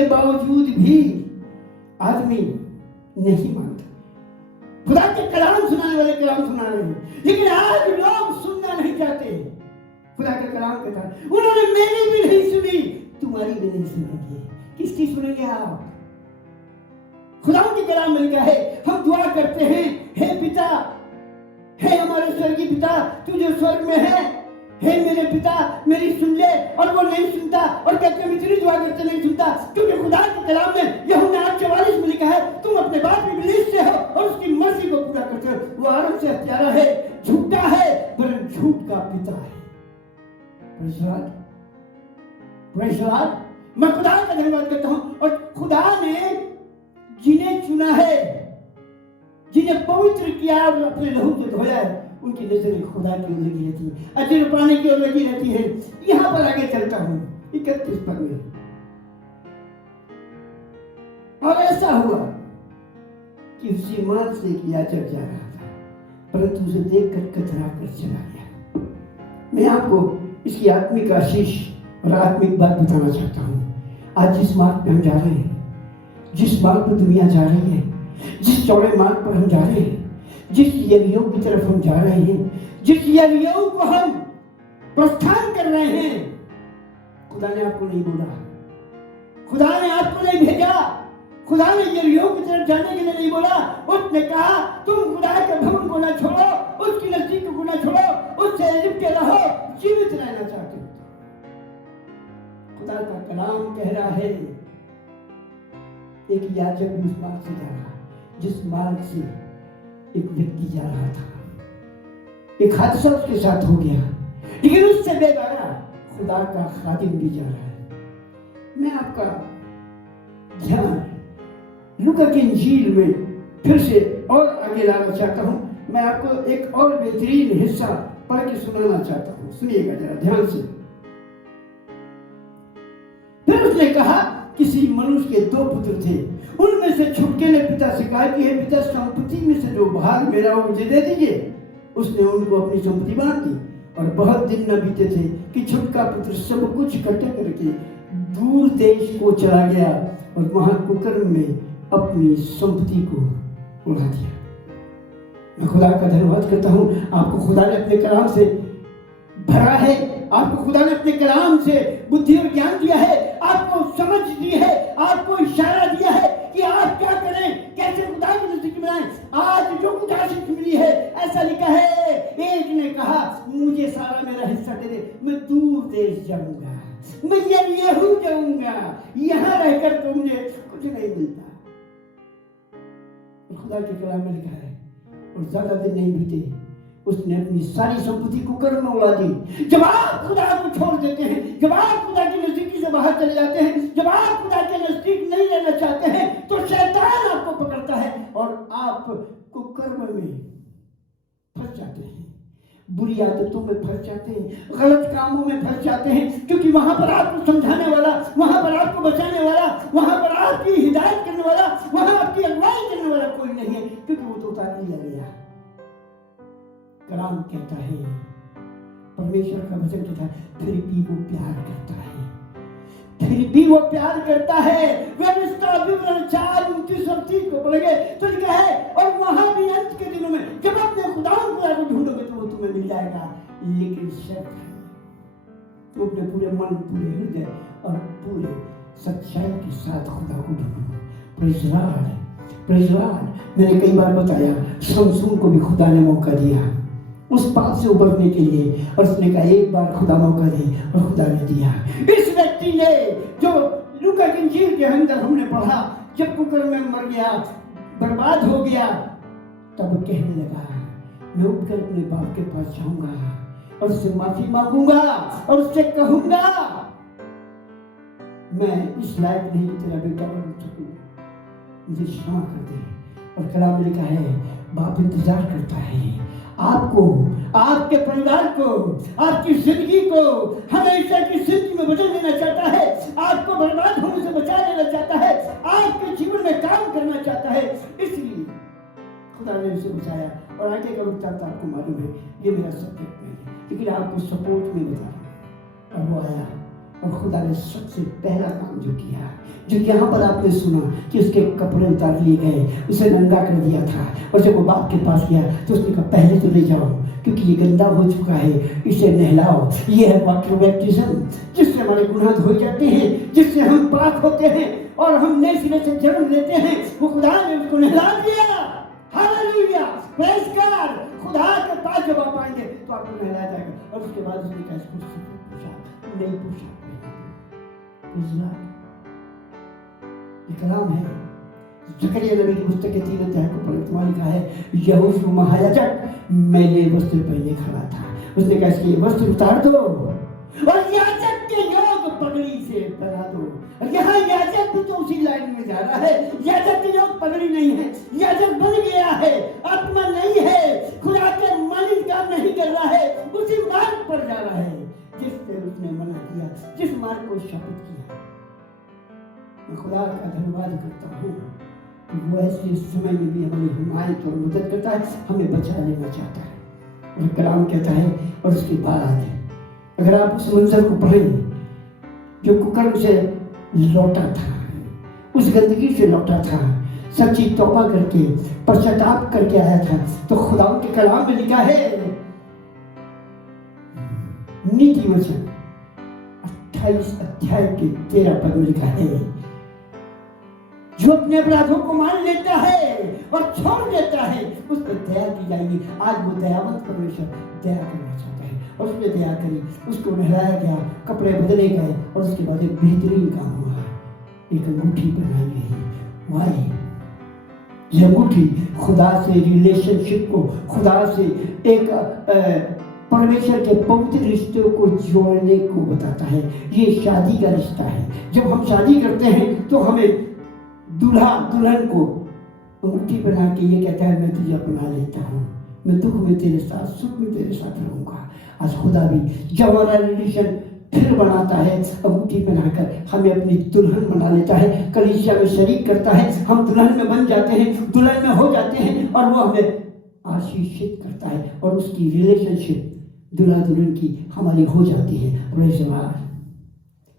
बावजूद भी आदमी नहीं मानता। खुदा के कलाम सुनाने वाले कलाम सुना रहे हैं, लेकिन आज लोग सुनना नहीं चाहते। खुदा के कलाम कहता है उन्होंने मेरी भी नहीं सुनी, तुम्हारी भी नहीं सुनेंगे। किसकी सुनेंगे आप? खुदा के कलाम में लिखा है, हम दुआ करते हैं, हे पिता, हे हमारे स्वर्गीय पिता तू जो स्वर्ग में है, हे मेरे पिता मेरी सुन ले, और वो नहीं सुनता, और कहते हैं इतनी दुआ करते नहीं सुनता, क्योंकि खुदा के कलाम में यूहन्ना 8:44 में लिखा है, तुम अपने बाप इब्लीस से हो और उसकी मर्जी को पूरा करते हो। वो आराम से हत्यारा है, झूठा है, वरन झूठ का पिता है। Praise God. मैं खुदा का धन्यवाद करता हूं, और खुदा ने जिन्हें चुना है, जिन्हें पवित्र किया और अपने लहू से धोया है, उनकी नजरें खुदा की ओर लगी रहती है, अजर पाने की ओर लगी रहती है। यहां पर आगे चलता हूं 31 पद में। और ऐसा हुआ कि उसी मार्ग से एक याजक जा रहा था, परंतु उसे देखकर कतरा कर चला गया। मैं आपको इसकी आत्मिक आशीष और आत्मिक बात बताना चाहता हूं। आज जिस मार्ग पे हम जा रहे हैं, जिस मार्ग पर दुनिया जा रही है, जिस चौड़े मार्ग पर हम जा रहे हैं, जिस यरीहो की तरफ हम जा रहे हैं, जिस यरीहो को हम प्रस्थान कर रहे हैं, खुदा ने आपको नहीं बोला, खुदा ने आपको नहीं भेजा, खुदा ने यरीहो की तरफ जाने के लिए नहीं बोला। उसने कहा तुम खुदा के भवन को ना छोड़ो, उसकी नजदीक को ना छोड़ो, उससे लिपटे रहो, जीवित रहना चाहते हो। खुदा का कलाम कह रहा है, एक याजक उस मार्ग से जा रहा, जिस मार्ग से एक व्यक्ति जा रहा था। एक हादसा उसके साथ हो गया, लेकिन उससे बेगाना खुदा का खादिम भी जा रहा है। मैं आपका ध्यान लूका की इंजील में फिर से और आगे लाना चाहता हूं। मैं आपको एक और बेहतरीन हिस्सा पढ़ के सुनाना चाहता हूं, सुनिएगा जरा ध्यान से। फिर उसने कहा, किसी मनुष्य के 2 पुत्र थे, उनमें से छुटके ने पिता से कहा कि हे पिता, संपत्ति में से जो भाग मेरा वो मुझे दे दीजिए। उसने उनको अपनी संपत्ति बांट दी, और बहुत दिन न बीते थे कि छुटका पुत्र सब कुछ इकट्ठा करके दूर देश को चला गया, और वहां कुकर्म में अपनी संपत्ति को उड़ा दिया। मैं खुदा का धन्यवाद करता हूं, आपको खुदा ने अपने कलाम से भरा है, आपको खुदा ने अपने कलाम से बुद्धि और ज्ञान दिया है, आपको समझ दी है, आपको इशारा दिया है कि आप क्या करें, कैसे खुदा की नजदीक में आए। आज जो कुछ आशीष मिली है, ऐसा लिखा है, एक ने कहा मुझे सारा मेरा हिस्सा दे दे, मैं दूर देश जाऊंगा, मैं यरीहो जाऊंगा, यहां रहकर तो मुझे कुछ नहीं मिलता। खुदा के कलाम में लिखा है, और ज्यादा दिन नहीं बीते उसने अपनी सारी संपत्ति कुकर्म में उड़ा दी। जब आप खुदा को छोड़ देते हैं, जब आप खुदा की नजदीकी से बाहर चले जाते हैं, जब आप खुदा के नजदीक नहीं रहना चाहते हैं, तो शैतान आपको पकड़ता है और आप कुकर्म में फंस जाते हैं, बुरी आदतों में फंस जाते हैं, गलत कामों में फंस जाते हैं, क्योंकि वहां पर आपको समझाने वाला, वहां पर आपको बचाने वाला, वहां पर आपकी हिदायत करने वाला, वहां आपकी अगुवाई करने वाला कोई नहीं है, क्योंकि वो तो उतार लिया गया। कलाम कहता है, परमेश्वर का वचन कहता है, फिर भी वो प्यार करता है, फिर भी वो प्यार करता है। वह इसका विवरण 4:29 को पढ़ेंगे तो लिखा है, और वहां भी अंत के दिनों में जब अपने खुदा को ढूंढोगे तो वो तुम्हें मिल जाएगा। लेकिन शर्त है तो अपने पूरे मन, पूरे हृदय और पूरे सच्चाई के साथ खुदा को ढूंढो। Praise Lord, praise Lord. मैंने कई बार बताया, शमसून को भी खुदा ने मौका दिया उस पाप से उबरने के लिए, और उसने कहा एक बार खुदा मौका दे, और खुदा ने दिया। इस व्यक्ति ने, जो लूका की इंजील के अंदर हमने पढ़ा, जब कुकर्म में मर गया, बर्बाद हो गया, तब कहने लगा मैं उठकर अपने बाप के पास जाऊंगा और उससे माफी मांगूंगा और उससे कहूंगा मैं इस लायक नहीं तेरा बेटा बन सकूं, मुझे क्षमा कर दे। और कलाम में लिखा है बाप इंतजार करता है आपको, आपके परिवार को, आपकी जिंदगी को हमेशा की जिंदगी में बदल देना चाहता है, आपको बर्बाद होने से बचा लेना चाहता है, आपके जीवन में काम करना चाहता है। इसलिए खुदा ने उसे बचाया। और आगे का वृत्तांत आपको मालूम है, ये मेरा सब्जेक्ट नहीं है, लेकिन आपको सपोर्ट में बता रहा हूं। और वो आया और खुदा ने सबसे पहला काम जो किया, जो यहाँ पर आपने सुना कि उसके कपड़े उतार लिए गए, उसे नंगा कर दिया था, और जब वो बाप के पास गया तो उसने कहा पहले तो ले जाओ क्योंकि ये गंदा हो चुका है, इसे नहलाओ। ये है वाटर बैप्टिज्म, जिससे हमारे गुनाह धोए जाते हैं, जिससे हम पाक होते हैं और हम नए सिरे से जन्म लेते हैं। वो खुदा ने उसको नहला दिया। Hallelujah, praise God. खुदा के पास जब आप आएंगे तो आपको नहलाया जाएगा। और उसके बाद उसने कहा इसको पोशाक, नई पोशाक पहना। ये कलाम है जकरिया नबी की पुस्तक के 3 अध्याय को पढ़े तो लिखा है यहोशू महायाजक मैले वस्त्र पहने खड़ा था। उसने कहा इसके वस्त्र उतार दो और याजक के योग पगड़ी से पहना दो। और यहाँ याजक भी तो उसी लाइन में जा रहा है। याजक के योग पगड़ी नहीं है, याजक बन गया है, आत्मा नहीं है, खुदा के मालिक काम नहीं कर रहा है, उसी मार्ग पर जा रहा है जिससे उसने मना किया, जिस मार्ग को शापित किया। मैं खुदा का धन्यवाद करता हूँ कि वो ऐसे समय में भी हमारी हिमायत और मदद करता है, हमें बचा लेना चाहता है। और कलाम कहता है, और उसके बाद अगर आप उस मंजर को पढ़ें जो कुकर्म से लौटा था, उस गंदगी से लौटा था, सच्ची तौबा करके पश्चाताप करके आया था, तो खुदा के कलाम में लिखा है नीति वचन 28 अध्याय के 13 पद में लिखा है जो अपने अपराधों को मान लेता है और छोड़ देता है उस पर दया की जाएगी। आज वो दयावंत परमेश्वर दया करना चाहता है और उसने दया करी, उसको नहलाया गया, कपड़े बदले गए और उसके बाद एक बेहतरीन काम हुआ, एक अंगूठी बनाई गई। वाई ये अंगूठी खुदा से रिलेशनशिप को, खुदा से एक परमेश्वर के पवित्र रिश्ते को जोड़ने को बताता है। ये शादी का रिश्ता है। जब हम शादी करते हैं तो हमें दूल्हा दुल्हन को अंगूठी बना के ये कहता है मैं तुझे अपना लेता हूँ, मैं दुख में तेरे साथ, सुख में तेरे साथ रहूंगा। आज खुदा भी जब हमारा रिलेशन फिर बनाता है, अंगूठी बनाकर हमें अपनी दुल्हन बना लेता है, कलीसिया में शरीक करता है, हम दुल्हन में बन जाते हैं, दुल्हन में हो जाते हैं और वो हमें आशीषित करता है और उसकी रिलेशनशिप दुल्हा दुल्हन की हमारी हो जाती है। Praise God.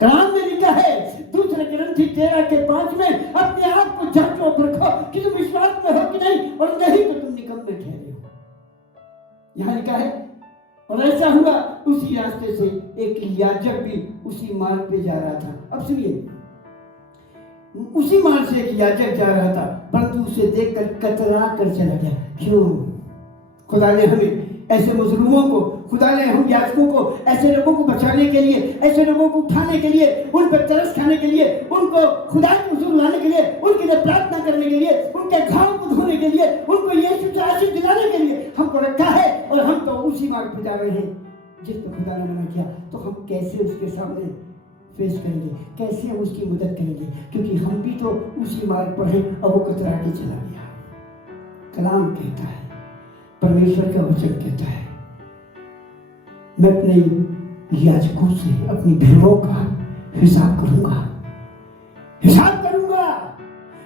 कलाम में लिखा है 2 Corinthians 13:5 में अपने आप को जांचो परखो कि तुम विश्वास में हो कि नहीं, और नहीं तो तुम निकम्मे ठहरे हो। यहाँ लिखा है और ऐसा हुआ उसी रास्ते से एक याजक भी उसी मार्ग पे जा रहा था। अब सुनिए, उसी मार्ग से एक याजक जा रहा था परंतु उसे देखकर कतरा कर चला गया। क्यों? खुदा ने हमें ऐसे मुजरिमों को, खुदा ने हम याजकों को, ऐसे लोगों को बचाने के लिए, ऐसे लोगों को उठाने के लिए, उन पर तरस खाने के लिए, उनको खुदा के हुजूर लाने के लिए, उनके लिए प्रार्थना करने के लिए, उनके घाव को धोने के लिए, उनको यीशु से आशीष दिलाने के लिए हमको रखा है। और हम तो उसी मार्ग पर जा रहे हैं जिस पर खुदा ने मना किया। तो हम कैसे उसके सामने फेस करेंगे, कैसे हम उसकी मदद करेंगे? क्योंकि हम भी तो उसी मार्ग पर हैं और वो कतरा के चला गया। कलाम कहता है, परमेश्वर का वचन कहता है मैं अपने याजकों से अपनी भेड़ों का हिसाब करूंगा, हिसाब करूंगा।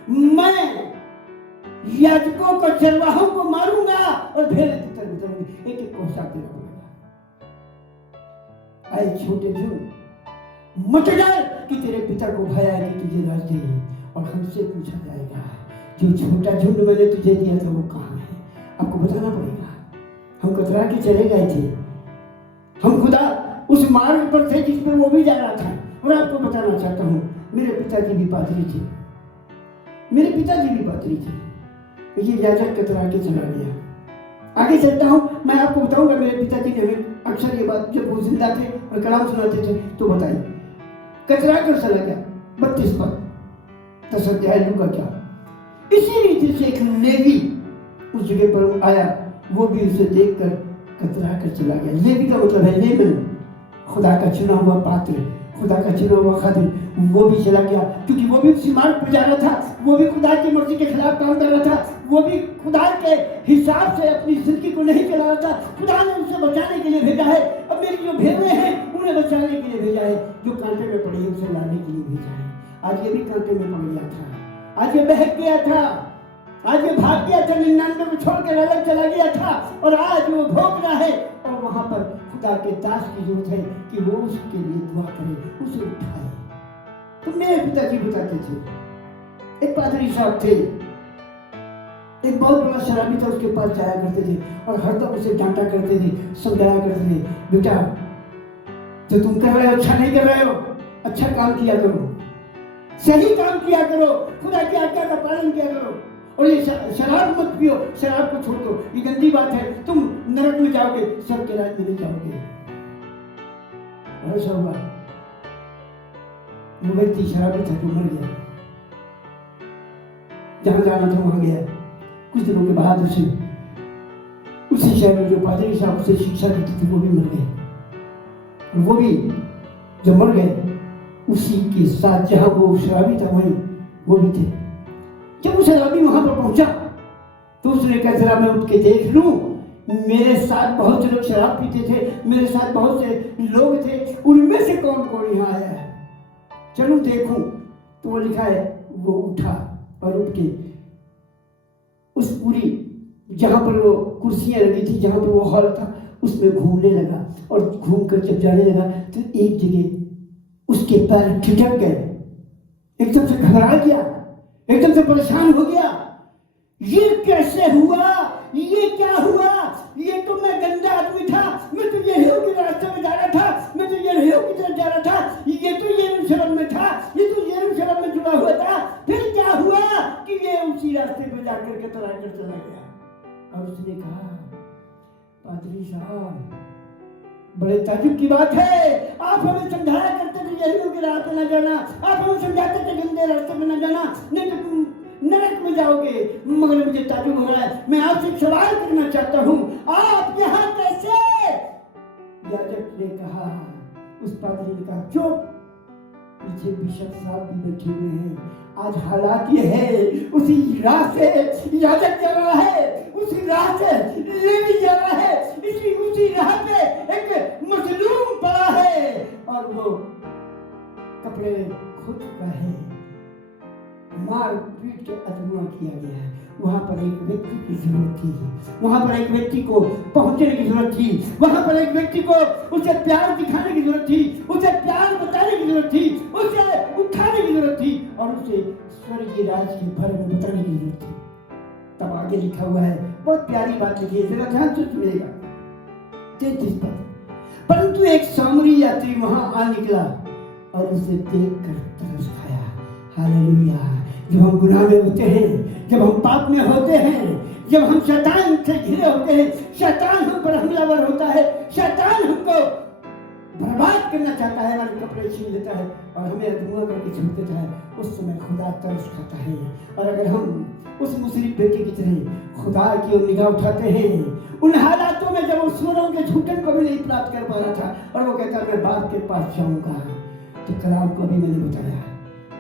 मैं याजकों को, चरवाहों को मारूंगा और भेड़ें तितर बितरूंगी। एक एक को हिसाब देना पड़ेगा। आए छोटे झुंड, मत डर कि तेरे पिता को भय है कि तुझे राज दे, और हमसे पूछा जाएगा जो छोटा झुंड मैंने तुझे दिया था वो कहाँ है? आपको बताना पड़ेगा। हम कतरा के चले गए थे हम खुदा उस मार्ग पर थे जिस पर वो भी जा रहा था। और आपको बताना चाहता हूँ, मेरे पिताजी भी पादरी थे, मेरे पिताजी भी पादरी थे। ये याजक कतरा के चला गया। आगे चलता हूँ, मैं आपको बताऊंगा मेरे पिताजी ने हमें अक्सर ये बात जब वो जिंदा थे और कलाम सुनाते थे तो बताई। कतरा कर चला गया 32 पद 10 अध्याय लूका क्या। इसी रीति से एक लेवी उस जगह पर आया, वो भी उसे देखकर कतरा कर चला गया। लेवी का मतलब है लेमन, खुदा का चुना हुआ पात्र, खुदा का चुना हुआ खादिम। वो भी चला गया क्योंकि वो भी उसी मार्ग पर जा रहा था, वो भी खुदा की मर्जी के खिलाफ काम कर रहा था, वो भी खुदा के हिसाब से अपनी जिंदगी को नहीं चला रहा था। खुदा ने उसे बचाने के लिए भेजा है। अब मेरी जो भेड़ें हैं उन्हें बचाने के लिए भेजा है, जो कांटे में पड़ी है उसे लाने के लिए भेजा है। आज ये भी कांटे में पड़ गया था, आज ये बहक गया था, आज ये भाग गया था, 99 को छोड़कर अलग चला गया था और आज वो भोग रहा है। और वहां पर खुदा के दास की जरूरत है कि वो उसके लिए दुआ करे, उसे उठाए। तो मेरे पिताजी बताते थे, एक पादरी साहब थे, एक बहुत बड़ा शराबी था, उसके पास जाया करते थे और हरदम उसे डांटा करते थे, समझाया करते थे, बेटा जो तुम कर रहे हो अच्छा नहीं कर रहे हो, अच्छा काम किया करो, सही काम किया करो, खुदा की आज्ञा का पालन किया करो, और ये शराब मत पियो, शराब को छोड़ दो, ये गंदी बात है, तुम नरक में जाओगे, स्वर्ग के राज्य में नहीं जाओगे। और ऐसा हुआ, वो व्यक्ति शराबी था जो मर गया, जहां जाना था वहां गया। कुछ दिनों के बाद उसी शहर में जो पादरी साहब से शिक्षा देती थी वो भी मर गए। और वो भी जब मर गए, उसी के साथ जहां वो शराबी था वहीं वो भी थे। जब वो शराबी वहां पर पहुंचा तो उसने कहा जरा मैं उठ के देख लूं, मेरे साथ बहुत से लोग शराब पीते थे, मेरे साथ बहुत से लोग थे, उनमें से कौन कौन यहाँ आया है, चलूं देखूं। तो वो लिखा है वो उठा और उठ के उस पूरी जहां पर वो कुर्सियां लगी थी, जहां पर वो हॉल था, उसमें घूमने लगा। और घूमकर जब जाने लगा तो एक जगह उसके पैर ठिठक गए, एकदम से घबरा गया, एकदम से परेशान हो गया। ये कैसे हुआ, ये क्या हुआ, ये तो मैं गंदा आदमी था, मैं तो यरीहो के रास्ते में जा रहा था, मैं तो यरीहो की तरफ जा रहा था, ये तो यरूशलेम में था, ये तो यरूशलेम में जुड़ा हुआ था, फिर क्या हुआ कि ये उसी रास्ते पे जाकर के तरा कर चला गया। और उसने कहा पादरी साहब बड़े ताज्जुब की बात है, आप हमें समझाया करते थे यरीहो के रास्ते पे न जाना, आप हमें समझाते थे गंदे रास्ते पे न जाना, नहीं तो तुम नरक में जाओगे। मगर मुझे ताज्जुब हो रहा है, मैं आपसे एक सवाल करना चाहता हूँ, आप यहाँ कैसे? याजक ने कहा, उस पादरी ने कहा चुप, पीछे बिशप साहब भी बैठे हुए हैं। आज हालात ये है, उसी राह से याजक जा रहा है, उसी राह से लेवी जा रहा है, उसी राह पे एक मजलूम पड़ा है और वो कपड़े खुद का है, मार पीट के अधूरा किया गया है। वहां पर एक व्यक्ति की जरूरत थी, वहां पर एक व्यक्ति को पहुंचने की जरूरत थी, वहां पर एक व्यक्ति को उसे प्यार दिखाने की जरूरत थी, उसे प्यार बताने की जरूरत थी, उसे उठाने की जरूरत थी और उसे स्वर्गीय राज के बारे में बताने की जरूरत थी। तब आगे लिखा हुआ है, बहुत प्यारी बात लिखी है, जरा ध्यान से सुनिएगा। 33 पद, परंतु एक सामरी यात्री वहां आ निकला और उसे देखकर तरस खाया। हालेलुया। जब हम गुनाह में होते हैं, जब हम पाप में होते हैं, जब हम शैतान से घिरे होते हैं, शैतान हम पर हमलावर होता है, शैतान हमको बर्बाद करना चाहता है, हमारे कपड़े छीन लेता है और हमें अधूरा करके छोड़ देता है, उस समय खुदा तरस खाता है। और अगर हम उस मुसरिफ बेटे की तरह खुदा की ओर निगाह उठाते हैं, उन हालातों में जब वो सूरों के झूठन को भी नहीं प्राप्त कर पा रहा था और वो कहता मैं बाप के पास जाऊंगा, तो कलाम को भी मैंने बताया,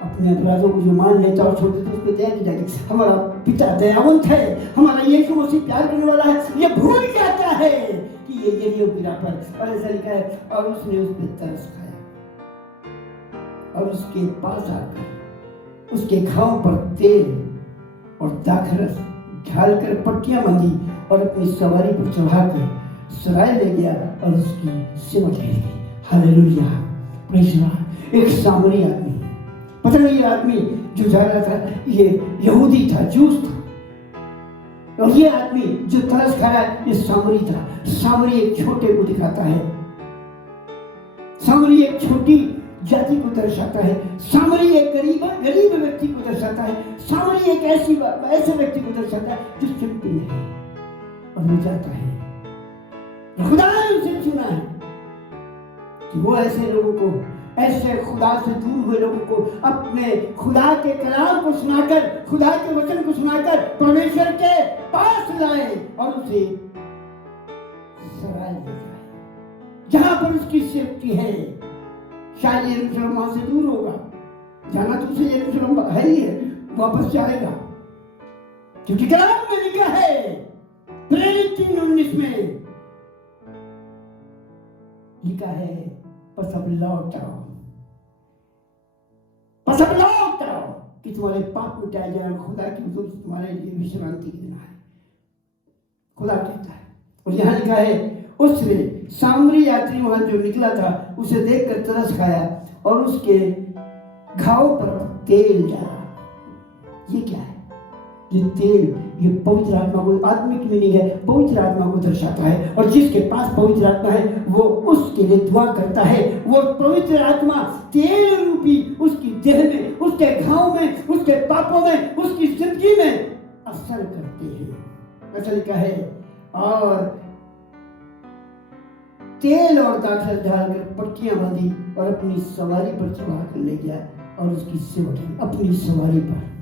अपने अपराधों को जो मान लेता और छोड़ देता उसको दया की जाएगी। हमारा पिता दयावंत है, हमारा यीशु मसीह प्यार करने वाला है, ये भूल जाता है कि ये यरीहो की राह पर। और ऐसा लिखा है, और उसने उस पर तरस खाया और उसके पास आकर उसके घाव पर तेल और दाखरस ढालकर पट्टियां बांधी और अपनी सवारी पर चढ़ाकर सराय ले गया और उसकी सिमट ले गई। Hallelujah, praise God. एक सामरी आदमी, पता नहीं ये आदमी जो जा रहा था ये यहूदी था, जूस था, और ये आदमी जो तरस खाया ये सामरी था। सामरी एक छोटे को दिखाता है सामरी एक छोटी जाति को दर्शाता है, सामरी एक गरीब व्यक्ति को दर्शाता है, सामरी एक ऐसे व्यक्ति को दर्शाता है जो सिंपल है और वो जाता है। खुदा ने उसे चुना है कि वो ऐसे लोगों को, ऐसे खुदा से दूर हुए लोगों को अपने खुदा के कलाम को सुनाकर, खुदा के वचन को सुनाकर परमेश्वर के पास लाए और उसे सराय ले जाए जहां पर उसकी सेफ्टी है। शायद यरूशलेम वहां से दूर होगा, जाना तो उसे यरूशलेम है ही है, वापस जाएगा, क्योंकि कलाम में लिखा है प्रेरित 3:19 में लिखा है, बस अब लौट आओ कि तुम्हारे पाप मिटाए जाए, खुदा की हुजूर तुम्हारे लिए विश्रांति देना है, खुदा कहता है। और यहाँ लिखा है उसने सामरी यात्री वहां जो निकला था उसे देखकर तरस खाया और उसके घाव पर तेल डाला। ये क्या है? ये तेल, ये पवित्र आत्मा को, आत्मिक मीनिंग है, पवित्र आत्मा को दर्शाता है। और जिसके पास पवित्र आत्मा है वो उसके लिए दुआ करता है। वो पवित्र आत्मा तेल रूपी उसकी देह में, उसके घाव में, उसके पापों में, उसकी जिंदगी में असर करते हैं। ऐसा लिखा है, और तेल और दाखल डालकर पट्टियां बांधी और अपनी सवारी पर चढ़ा कर ले गया और उसकी सेवा की अपनी सवारी पर।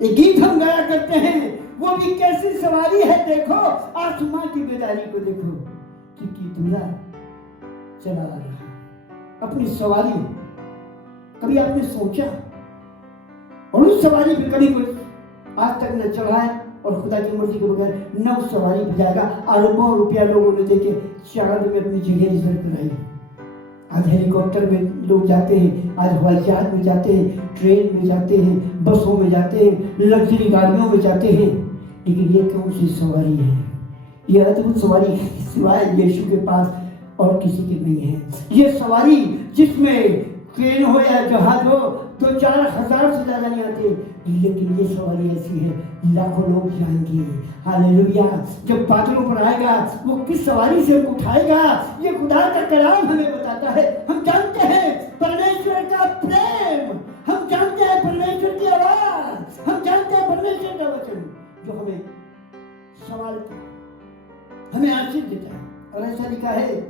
एक गीत हम गाया करते हैं, वो भी कैसी सवारी है देखो, आसमां की बेदारी को देखो, क्योंकि दूल्हा चला आ रहा अपनी सवारी। कभी आपने सोचा और उस सवारी पे कभी कोई आज तक न चढ़ा है और खुदा की मर्जी के बगैर न उस सवारी पे जाएगा। अरबों रुपया लोगों ने देके चांद में अपनी जगह रिजर्व कराई। आज हेलीकॉप्टर में लोग जाते हैं, आज हवाई जहाज में जाते हैं, ट्रेन में जाते हैं, बसों में जाते हैं, लग्जरी गाड़ियों में जाते हैं, लेकिन ये कौन सी सवारी है? ये अद्भुत सवारी सिवाय यीशु के पास और किसी की नहीं है। ये सवारी जिसमें ट्रेन हो या जहाज हो 2-4 हज़ार से ज्यादा नहीं आते, लेकिन ये सवारी ऐसी है लाखों लोग जाएंगे। हालेलुया। जब बादलों पर आएगा वो किस सवारी से उठाएगा, ये खुदा का कलाम हमें बताता है। हम जानते हैं परमेश्वर का प्रेम, हम जानते हैं परमेश्वर की आवाज, हम जानते हैं परमेश्वर का वचन जो हमें संभालता है, हमें आशीष देता है। और ऐसा लिखा है,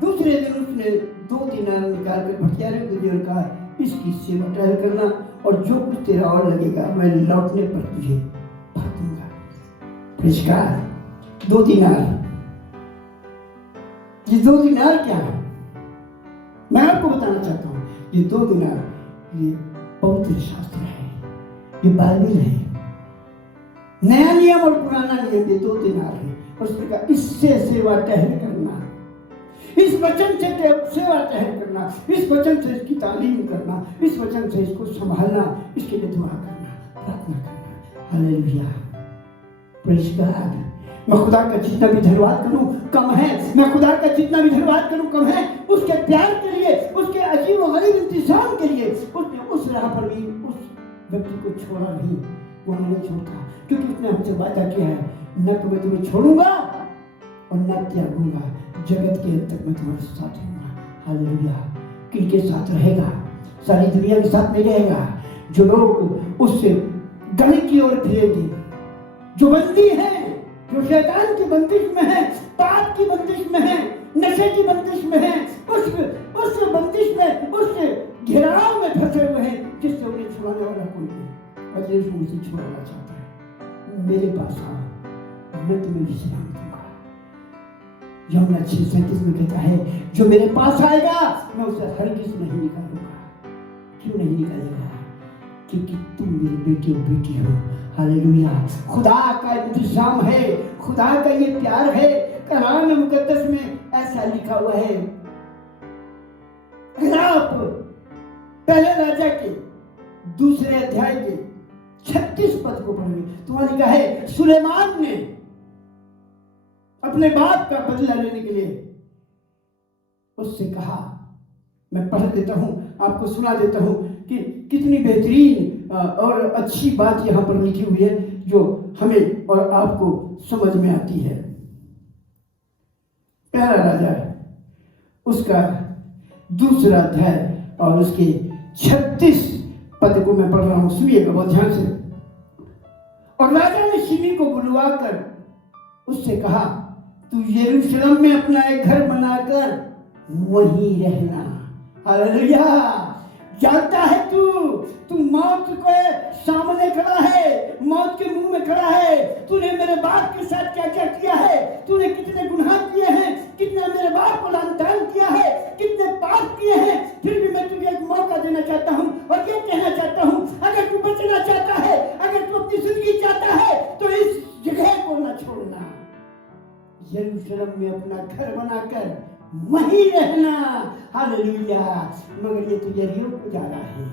दूसरे दिन उसने 2 दिनार निकाल कर भटियारे को दिए और कहा, इसकी सेवा टहल करना और जो कुछ तेरा और लगेगा मैं लौटने पर तुझे भर दूंगा। पुरस्कार 2 दिनार। ये 2 दिनार क्या है? मैं आपको बताना चाहता हूँ, ये 2 दिनार ये पवित्र शास्त्र है, ये बाइबल है। नया नियम और पुराना नियम, ये 2 दिनार है। और उसने कहा इससे सेवा टहल करना, इस वचन से सेवा टहल करना, इस वचन से इसकी तालीम करना, इस वचन से इसको संभालना, इसके लिए दुआ करना, प्रार्थना करना। हालेलुया। Praise God. मैं खुदा का जितना भी धन्यवाद करूं कम है, मैं खुदा का जितना भी धन्यवाद करूं कम है। उसके प्यार के लिए, उसके अजीब व गरीब इंतजाम के लिए उसने उस राह पर भी उस व्यक्ति को छोड़ा नहीं, वो नहीं छोड़ता, क्योंकि उसने हमसे वादा किया है, न तो मैं तुम्हें छोड़ूंगा और न त्यागूंगा, जगत के अंत तक मैं तुम्हारे साथ रहूंगा। हालेलुया। किनके साथ रहेगा? सारी दुनिया के साथ नहीं रहेगा। जो लोग उससे गले की ओर फिरेंगे, जो बंदी हैं, जो शैतान की बंदिश में है, पाप की बंदिश में है, नशे की बंदिश में है, उस बंदिश में, उस घेराव में फंसे हुए हैं जिससे उन्हें छुड़ाने वाला कोई नहीं। और यीशु मुझे छुड़ाना चाहता है। मेरे पास आओ, मैं तुम्हें विश्राम दूंगा। यूहन्ना 6:37 में कहता है, जो मेरे पास आएगा मैं उसे हरगिज़ नहीं निकालूंगा। क्यों नहीं निकालेगा? क्योंकि तुम मेरी बेटी और बेटी हो। हालेलुया। खुदा का इंतजाम है, खुदा का ये प्यार है। कलाम मुकद्दस में ऐसा लिखा हुआ है। अगर आप पहले राजा के 2 अध्याय के 36 पद को पढ़ेंगे तो वहां लिखा है, सुलेमान ने अपने बाप का बदला लेने के लिए उससे कहा, मैं पढ़ देता हूं, आपको सुना देता हूं कि कितनी बेहतरीन और अच्छी बात यहां पर लिखी हुई है जो हमें और आपको समझ में आती है। पहला राजा उसका 2 अध्याय और उसके 36 पद को मैं पढ़ रहा हूं, सुनिएगा बहुत ध्यान से। और राजा ने शिमी को बुलवाकर उससे कहा, तू यरूशलेम में अपना एक घर बनाकर वहीं रहना। हालेलुया। जानता है तू मौत के सामने खड़ा है, मौत के मुंह में खड़ा है। तूने मेरे बाप के साथ क्या क्या किया है, तूने कितने गुनाह किए हैं, कितना मेरे बाप को लांछन किया है, कितने पाप किए हैं। फिर भी मैं तुझे एक मौका देना चाहता हूं और ये कहना चाहता हूं, अगर तू बचना चाहता है, अगर तू अपनी जिंदगी चाहता है, तो इस जगह को ना छोड़ना। यरूशलेम में अपना घर बनाकर वहीं रहना। हालेलुया। मगर ये तो यरीहो को जा रहा है।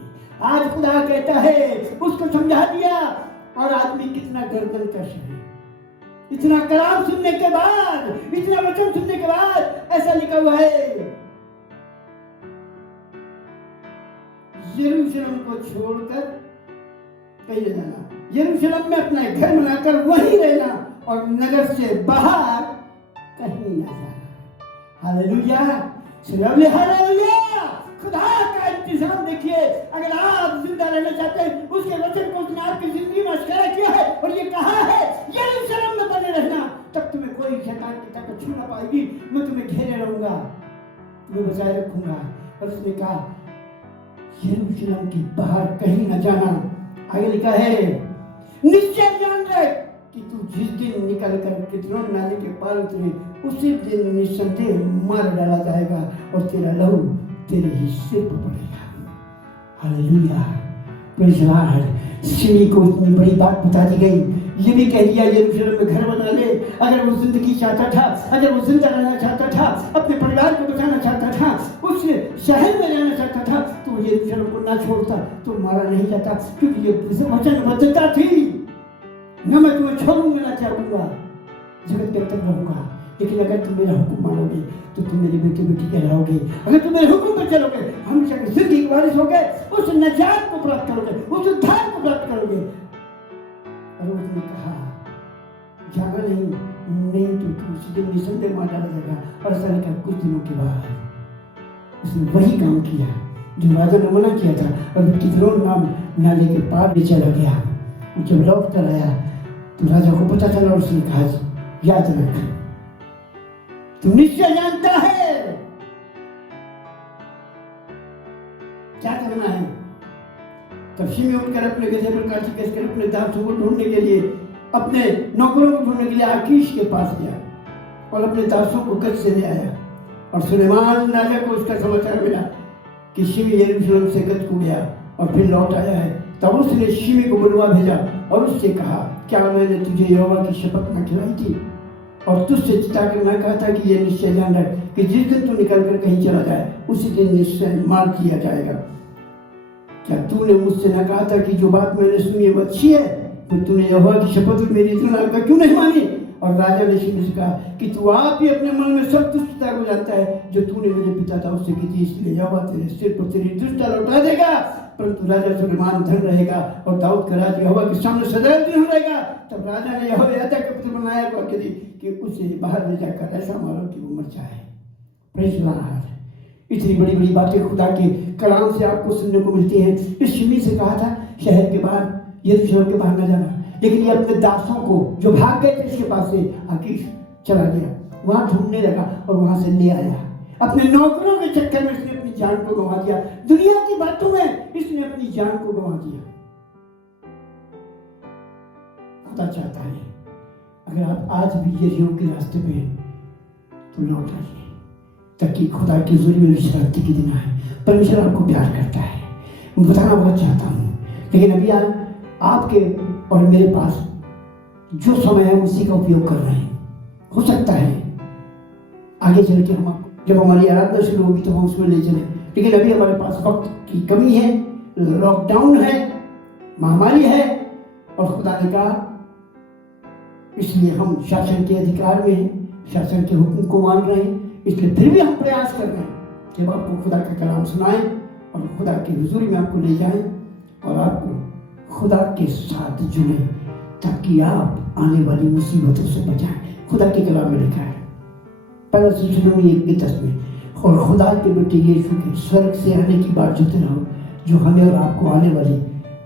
आज खुदा कहता है, उसको समझा दिया और आदमी कितना गर्दन कश है। इतना कलाम सुनने के बाद, इतना वचन सुनने के बाद ऐसा लिखा हुआ है, यरूशलेम को छोड़कर कहीं न जाना, यरूशलेम में अपना घर बनाकर वहीं रहना और नगर से बाहर कहीं न जाना। हालेलुया। हालेलुया। खुदा का इंतजाम देखिए। अगर आप जिंदा रहना चाहते हैं, उसके वचन को उसने आपकी जिंदगी में अश्कारा किया है और ये कहा है, यरूशलेम में बने रहना, तब तुम्हें कोई शैतान की ताकत छू ना पाएगी। मैं तुम्हें घेरे रहूंगा, तुम्हें बचाए रखूंगा। और उसने कहा, यरूशलेम की बाहर कहीं न जाना। आगे लिखा है, निश्चय जान रहे कि तू जिस दिन निकल कर किद्रोन नाले के पार उतरे, उसी दिन निस्संदेह मार डाला जाएगा और तेरा लहू तेरे ही सिर पर पड़ेगा। हालेलुया। Praise Lord. शिमी को इतनी बड़ी बात बता दी गई। ये भी कह दिया, यरूशलेम में घर बना ले। अगर वो जिंदगी चाहता था, अगर वो जिंदा रहना चाहता था, अपने परिवार को बचाना चाहता था, उस शहर में रहना चाहता था, तो यरूशलेम को ना छोड़ता तो मारा नहीं जाता, क्योंकि ये वचनबद्धता थी। न मैं तुम्हें छोड़ूंगा ना चाहूंगा, जगत के तक रहूंगा। लेकिन अगर तुम मेरा हुक्म मानोगे तो तुम मेरे बेटे बेटी कहलाओगे। अगर तुम मेरे हुक्म पर चलोगे, हमेशा की जिंदगी के वारिस होगे, उस निजात को प्राप्त करोगे, उस उद्धार को प्राप्त करोगे। और उसने कहा, जाना नहीं तो तू उसी दिन निस्संदेह मार डाला जाएगा। और ऐसा नहीं कहा। कुछ दिनों के बाद उसने वही काम किया जो राजा ने मना किया था, और किद्रोन नाले के पार भी चला गया। जब लौट कर आया तो राजा को पता चला, और उसने कहा, याद रख, तू निश्चय जानता है क्या करना है। तब शिमी उठकर अपने गधे पर काठी कसकर अपने दासों को ढूंढने के लिए, अपने नौकरों को ढूंढने के लिए आकीश के पास गया और अपने दासों को गज से ले आया। और सुलेमान राजा को उसका समाचार मिला कि शिमी यरूशलेम से गज को गया और फिर लौट आया है। तब उसने शिमी को बुलवा भेजा और उससे कहा, क्या मैंने तुझे यहोवा की शपथ न खिलाई थी और तुझसे चिताकर मैं कहा था कि ये निश्चय जान रख कि जिस दिन तू निकल कर कहीं चला जाए, उसी दिन निश्चय मार दिया जाएगा। क्या तूने मुझसे न कहा था कि जो बात मैंने सुनी है वो अच्छी है, तो तूने यहोवा की शपथ मेरी इतना क्यों नहीं मानी? और राजा ने शिमी से कहा कि तू आप ही अपने मन में सब दुष्टता को जानता है, जो तूने मेरे पिता दाऊद से की थी, इसलिए यहोवा तेरे सिर पर तेरी दुष्टता लौटा देगा। परंतु राजा सुलेमान धन रहेगा और दाऊद का राज यहोवा के सामने सदैव दिन रहेगा। तब राजा ने यहोयादा का पुत्र बनाया को आज्ञा दी कि उसे बाहर ले जाकर ऐसा मारो कि वो मर जाए। Praise Lord. इतनी बड़ी बड़ी बातें खुदा के कलाम से आपको सुनने को मिलती हैं। इस शिमी से कहा था शहर के बाहर, यरूशलेम के बाहर न जाना, लेकिन ये अपने दासों को जो भाग गए थे इसके पास से आकीश चला गया, वहां ढूंढने लगा और वहां से ले आया। अपने नौकरों के चक्कर में इसने अपनी जान को गंवा दिया, दुनिया की बातों में इसने अपनी जान को गंवा दिया। खुदा चाहता है अगर आप आज भी यरीहो के रास्ते पे तो लौट आइए, ताकि खुदा की जुर्म में विश्रांति के दिन आए। परमेश्वर आपको प्यार करता है, मैं बताना बहुत चाहता हूँ, लेकिन अभी आपके और मेरे पास जो समय है उसी का उपयोग कर रहे हैं। हो सकता है आगे चल के हम जब हमारी आराधना शुरू होगी तो हम उसमें ले चले, लेकिन अभी हमारे पास वक्त की कमी है, लॉकडाउन है, महामारी है, और खुदा ने कहा इसलिए हम शासन के अधिकार में हैं, शासन के हुक्म को मान रहे हैं। इसलिए फिर भी हम प्रयास कर रहे हैं कि हम आपको खुदा का कलाम सुनाएं और खुदा की हुजूरी में आपको ले जाएं और आपको खुदा के साथ जुड़े, ताकि आप आने वाली मुसीबतों से बचाएं। खुदा के कलाम में लिखा है, पहला सुसुनामी 1:10 में, और खुदा के बेटे यीशु के स्वर्ग से आने की बात जोते रहो, जो हमें और आपको आने वाले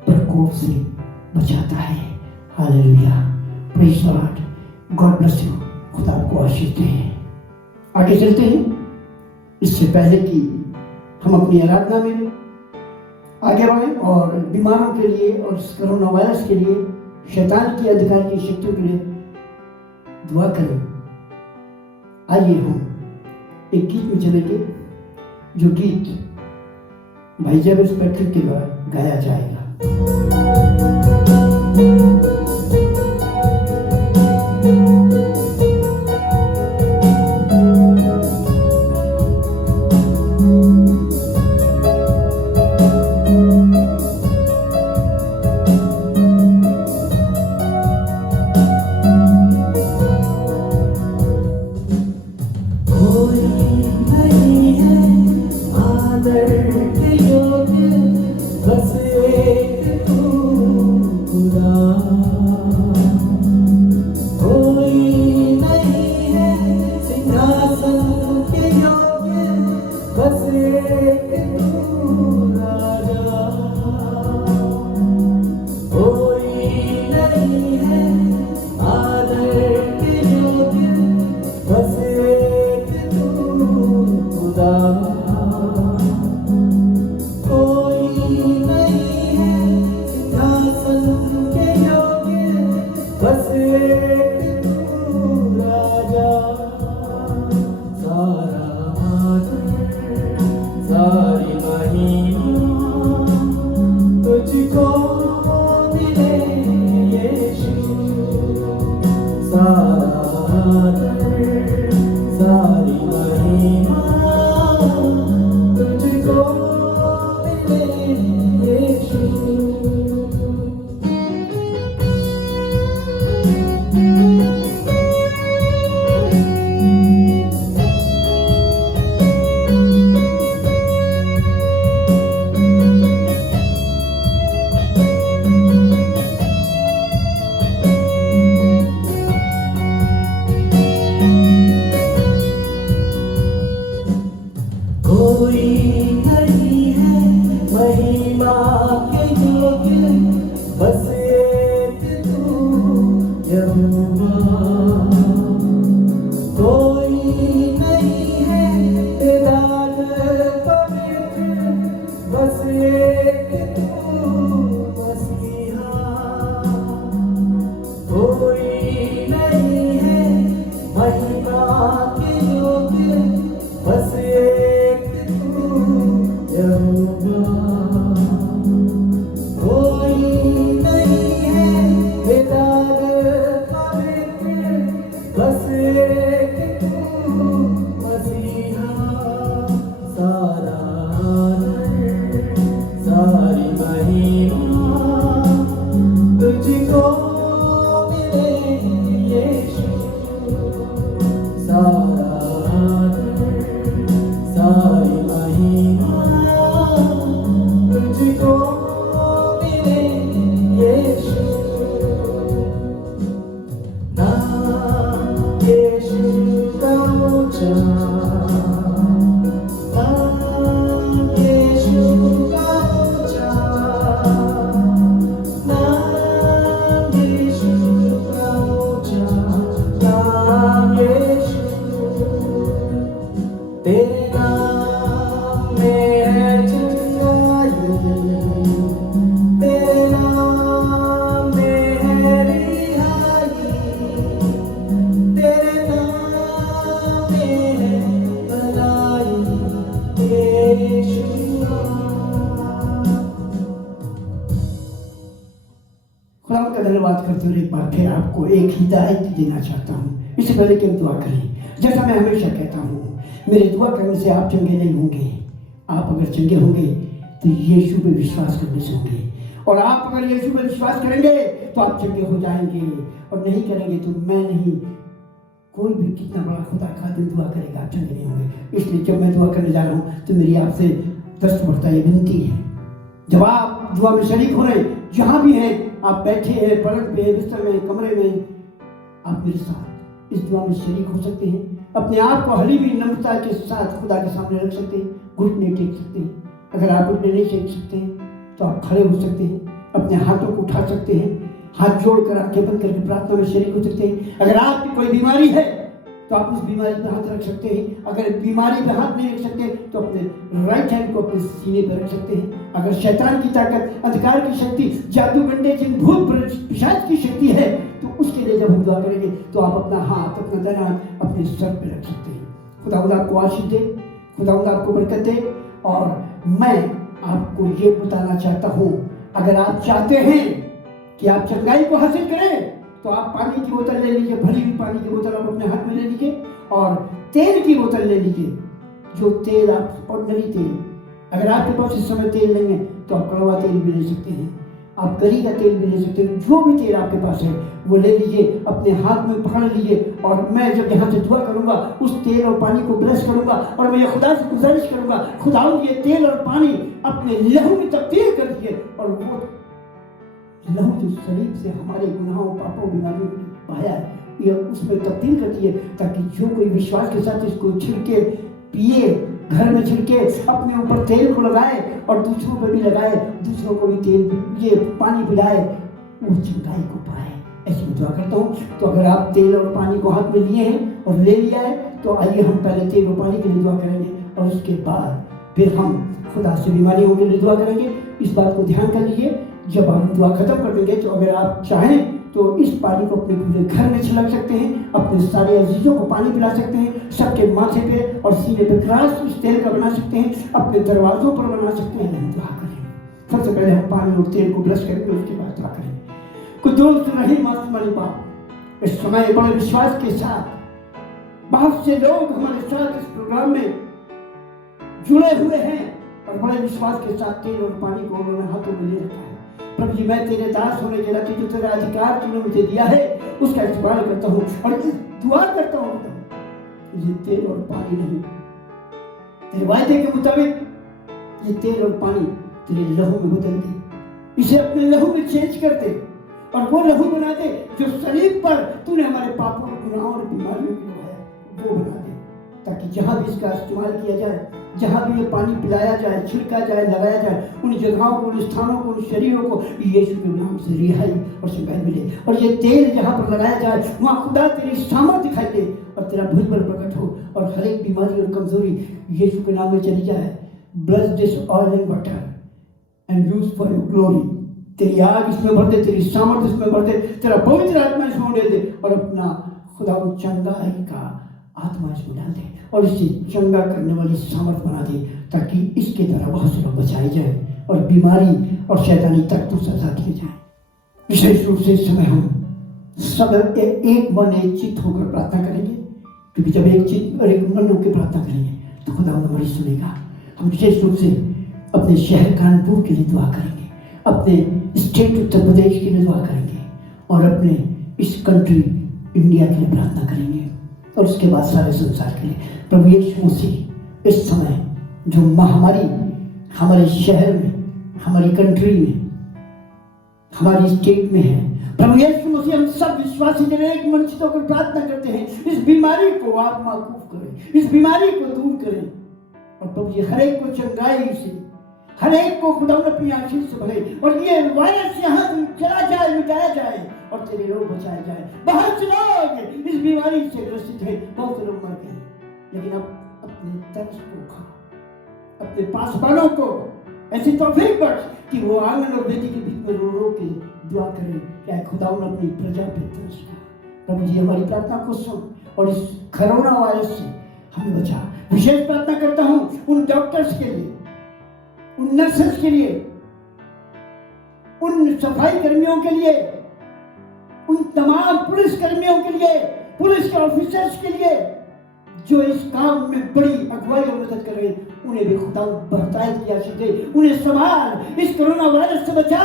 प्रकोप से बचाता है। Hallelujah, praise God, God bless you. खुदा आपको आशीष दे। आगे चलते हैं। इससे पहले कि हम अपनी आराधना में आगे बढ़ें और बीमारों के लिए और कोरोना वायरस के लिए, शैतान की अधिकार की शक्तियों के लिए दुआ करें, आइए हम एक गीत में चलेंगे, जो गीत भाई जेबस पैट्रिक के द्वारा गाया जाएगा। धन्यवाद करते हुए एक बार फिर आपको एक हिदायत देना चाहता हूँ। इससे पहले कि हम दुआ करें, जैसा मैं हमेशा कहता हूँ, मेरे दुआ करने से आप चंगे नहीं होंगे। आप अगर चंगे होंगे तो यीशु पे विश्वास करने से होंगे, और आप अगर यीशु पे विश्वास करेंगे तो आप चंगे हो जाएंगे, और नहीं करेंगे तो मैं नहीं, कोई भी कितना बड़ा खुदा खातिर दुआ करेगा, आप चंगे नहीं होंगे। इसलिए जब मैं दुआ करने जा रहा हूँ तो मेरी आपसे दस्त बढ़ता ये विनती है, जब आप दुआ में शरीक हो रहे, जहाँ भी हैं, आप बैठे हैं, पलंग पे, बिस्तर में, कमरे में, आप मेरे साथ इस दुआ में शरीक हो सकते हैं। अपने आप को हलीमी नम्रता के साथ खुदा के सामने रख सकते हैं, घुटने टेक सकते हैं। अगर आप घुटने नहीं टेक सकते तो आप खड़े हो सकते हैं, अपने हाथों को उठा सकते हैं, हाथ जोड़कर आंखें बंद करके प्रार्थना में शरीक हो सकते हैं। अगर आपकी कोई बीमारी है तो आप उस बीमारी पे हाथ रख सकते हैं। अगर बीमारी पे हाथ नहीं रख सकते तो अपने राइट हैंड को अपने सीने पर रख सकते हैं। अगर शैतान की ताकत, अंधकार की शक्ति, जादू गंडे जिन भूत पिशाच की शक्ति है तो उसके लिए जब हम दुआ करेंगे तो आप अपना हाथ, अपना दाहिना हाथ अपने सर पे रख सकते हैं। खुदावंद आपको आशीष दे, खुदावंद आपको बरकत दे। और मैं आपको ये बताना चाहता हूँ, अगर आप चाहते हैं कि आप चंगाई को हासिल करें तो आप पानी की बोतल ले लीजिए, भरी हुई पानी की बोतल आप अपने हाथ में ले लीजिए और तेल की बोतल ले लीजिए। जो तेल आप ऑर्डिनरी तेल, अगर आपके पास इस समय तेल नहीं है तो आप कड़वा तेल भी ले सकते हैं, आप गरी का तेल भी ले सकते हैं। जो भी तेल आपके पास है वो ले लीजिए, अपने हाथ में पकड़ लीजिए और मैं जब यहाँ से दुआ करूँगा उस तेल और पानी को ब्लेस करूँगा और मैं खुदा से गुजारिश करूँगा, खुदावंद ये तेल और पानी अपने लहू में तब्दील कर दिए और वो लहू जो सलीब से हमारे गुनाहों, पापों, बीमारियों को बहाया है ये उसमें तब्दील कर दिए, ताकि जो कोई विश्वास के साथ इसको छिड़के पिए, घर में छिड़के, अपने ऊपर तेल को लगाए और दूसरों पर भी लगाए, दूसरों को भी तेल ये पानी पिलाए, वो चंगाई को पाए। ऐसी मैं दुआ करता हूँ। तो अगर आप तेल और पानी को हाथ में लिए हैं और ले लिया है तो आइए हम पहले तेल और पानी के लिए दुआ करेंगे और उसके बाद फिर हम खुदा से बीमारियों के लिए दुआ करेंगे। इस बात को ध्यान कर लीजिए, जब हम दुआ खत्म कर देंगे तो अगर आप चाहें तो इस पानी को अपने पूरे घर में छिड़क सकते हैं, अपने सारे अजीजों को पानी पिला सकते हैं, सबके माथे पे और सीने पे क्रॉस इस तेल का बना सकते हैं, अपने दरवाजों पर बना सकते हैं। हम दुआ करेंगे। सबसे पहले हम पानी और तेल को ब्रश करेंगे, उसके बाद दुआ करेंगे। कुदूस रहीम आसमानी बाप, इस समय बड़े विश्वास के साथ बहुत से लोग हमारे साथ इस प्रोग्राम में जुड़े हुए हैं और बड़े विश्वास के साथ तेल और पानी को उन्होंने हाथों में ले रखा है। प्रभु जी, मैं तेरे दास होने के नाते जो तेरा अधिकार तूने मुझे दिया है उसका इस्तेमाल करता हूँ और दुआ करता हूँ ये तेल और पानी नहीं, तेरे वायदे के मुताबिक ये तेल और पानी तेरे लहू में बदल दे, इसे अपने लहू में चेंज कर दे और वो लहू बना दे जो सलीब पर तूने हमारे पापों, गुनाहों और बीमारियों को लगाया, वो बना दे, ताकि जहाँ भी इसका इस्तेमाल किया जाए, जहाँ भी ये पानी पिलाया जाए, छिड़का जाए, लगाया जाए, उन जगहों को, उन स्थानों को, उन शरीरों को यीशु के नाम से रिहाई और शिकायत मिले। और ये तेल जहाँ पर लगाया जाए वहाँ खुदा तेरी सामर्थ दिखाई दे और तेरा भुजबल प्रकट हो और हर एक बीमारी और कमजोरी यीशु के नाम में चली जाए। Bless this oil and water and use for your glory. तेरी आग इसमें भर दे, तेरी सामर्थ इसमें भर दे, तेरा पवित्र आत्मा इसमें दे दे और अपना खुदा चंगाई का आत्मा इसमें डाल दे और इसे चंगा करने वाली सामर्थ बना दे, ताकि इसके द्वारा बहुत से लोग बचाए जाए और बीमारी और शैतानी तत्वों से आजाद किए जाए। विशेष रूप से इस समय हम सब एक मन एक चित्त होकर प्रार्थना करेंगे, क्योंकि जब एक चित्त और एक मन होकर प्रार्थना करेंगे तो खुदा हमारी सुनेगा। हम विशेष रूप से अपने शहर कानपुर के लिए दुआ करेंगे, अपने स्टेट उत्तर प्रदेश के लिए दुआ करेंगे और अपने इस कंट्री इंडिया के लिए प्रार्थना करेंगे और उसके बाद सारे संसार के लिए। प्रभु यीशु मसीह, इस समय जो महामारी हमारे शहर में, हमारी कंट्री में, हमारी स्टेट में है, प्रभु यीशु मसीह हम सब विश्वासी जन एक मन से होकर प्रार्थना करते हैं, इस बीमारी को आप माकूफ करें, इस बीमारी को दूर करें और प्रभु जी हर एक को चंगाई से, हर एक को खुदा अपनी आशीष से भरे और ये वायरस यहाँ चला जाए, मिटाया जाए और तेरे लोग बचाए जाए। बहुत से लोग इस बीमारी से ग्रसित हैं, बहुत से लोग मर गए, लेकिन अब अपने तरस को खा, अपने पासवानों को ऐसी तौफीक बख्श कि वो आंगन और बेटी के बीच में रो रो के दुआ करें, क्या खुदा अपनी प्रजा पे तरस खा। प्रभु जी हमारी प्रार्थना को सुन और इस कोरोना वायरस से हमें बचा। विशेष प्रार्थना करता हूँ उन डॉक्टर्स के लिए, उन नर्सेस के लिए, उन सफाई कर्मियों के लिए, उन तमाम पुलिस कर्मियों के लिए, पुलिस के ऑफिसर्स के लिए जो इस काम में बड़ी अगुवाई और मदद कर रहे हैं, उन्हें भी खुदा बहतायत की आशीष दे, उन्हें संभाल, इस कोरोना वायरस से बचा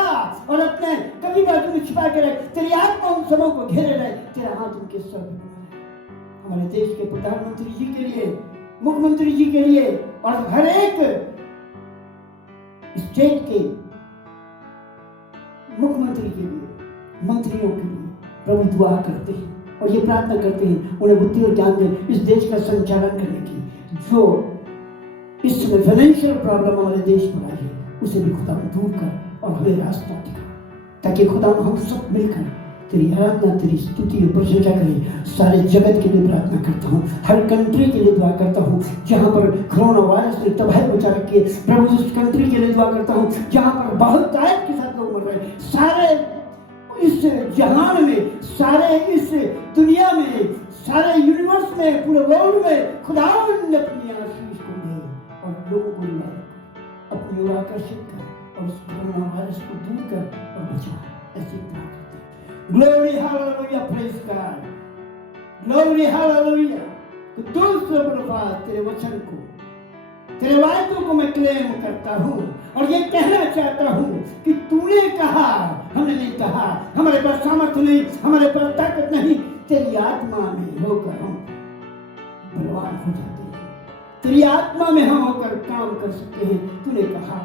और अपने कभी बाजू में छिपा के रख, तेरी आत्मा उन सबों को घेरे रहे, तेरा हाथ उनके सर पर बना रहे। हमारे देश के प्रधानमंत्री जी के लिए, मुख्यमंत्री जी के लिए और हर एक स्टेट के मुख्यमंत्री के लिए, मंत्रियों के लिए प्रभु दुआ करते हैं और ये प्रार्थना करते हैं उन्हें बुद्धि और ज्ञान दे इस देश का संचालन करने की, जो इस समय फाइनेंशियल प्रॉब्लम हमारे देश में आई है उसे भी खुदा दूर कर और हमें रास्ता दिखा, ताकि खुदा हम सब मिलकर तेरी आराधना, तेरी स्तुति और प्रशंसा करें। सारे जगत के लिए प्रार्थना करता हूँ, हर कंट्री के लिए दुआ करता हूँ जहाँ पर कोरोना वायरस ने तबाही मचा रखी है। प्रभु उस कंट्री के लिए दुआ करता हूँ जहाँ पर बहुत तायद के साथ लोग मर रहे हैं। सारे इस जहान में, सारे इस दुनिया में, सारे यूनिवर्स में, पूरे वर्ल्ड में खुदा ने अपनी आशीष को दे और लोगों को अपनी ओर आकर्षित कर और उस कोरोना वायरस को दूर कर और बचा। ऐसी दुआ करते हैं। Glory hallelujah, praise God, glory hallelujah. तो दूसरे बरबाद तेरे वचन को, तेरे वायदों को मैं क्लेम करता हूँ और ये कहना चाहता हूँ कि तूने कहा, हमने नहीं कहा, हमारे पास सामर्थ्य नहीं, हमारे पास ताकत नहीं, तेरी आत्मा में होकर हम बलवान हो जाते हैं, तेरी आत्मा में हम होकर काम कर सकते हैं। तूने कहा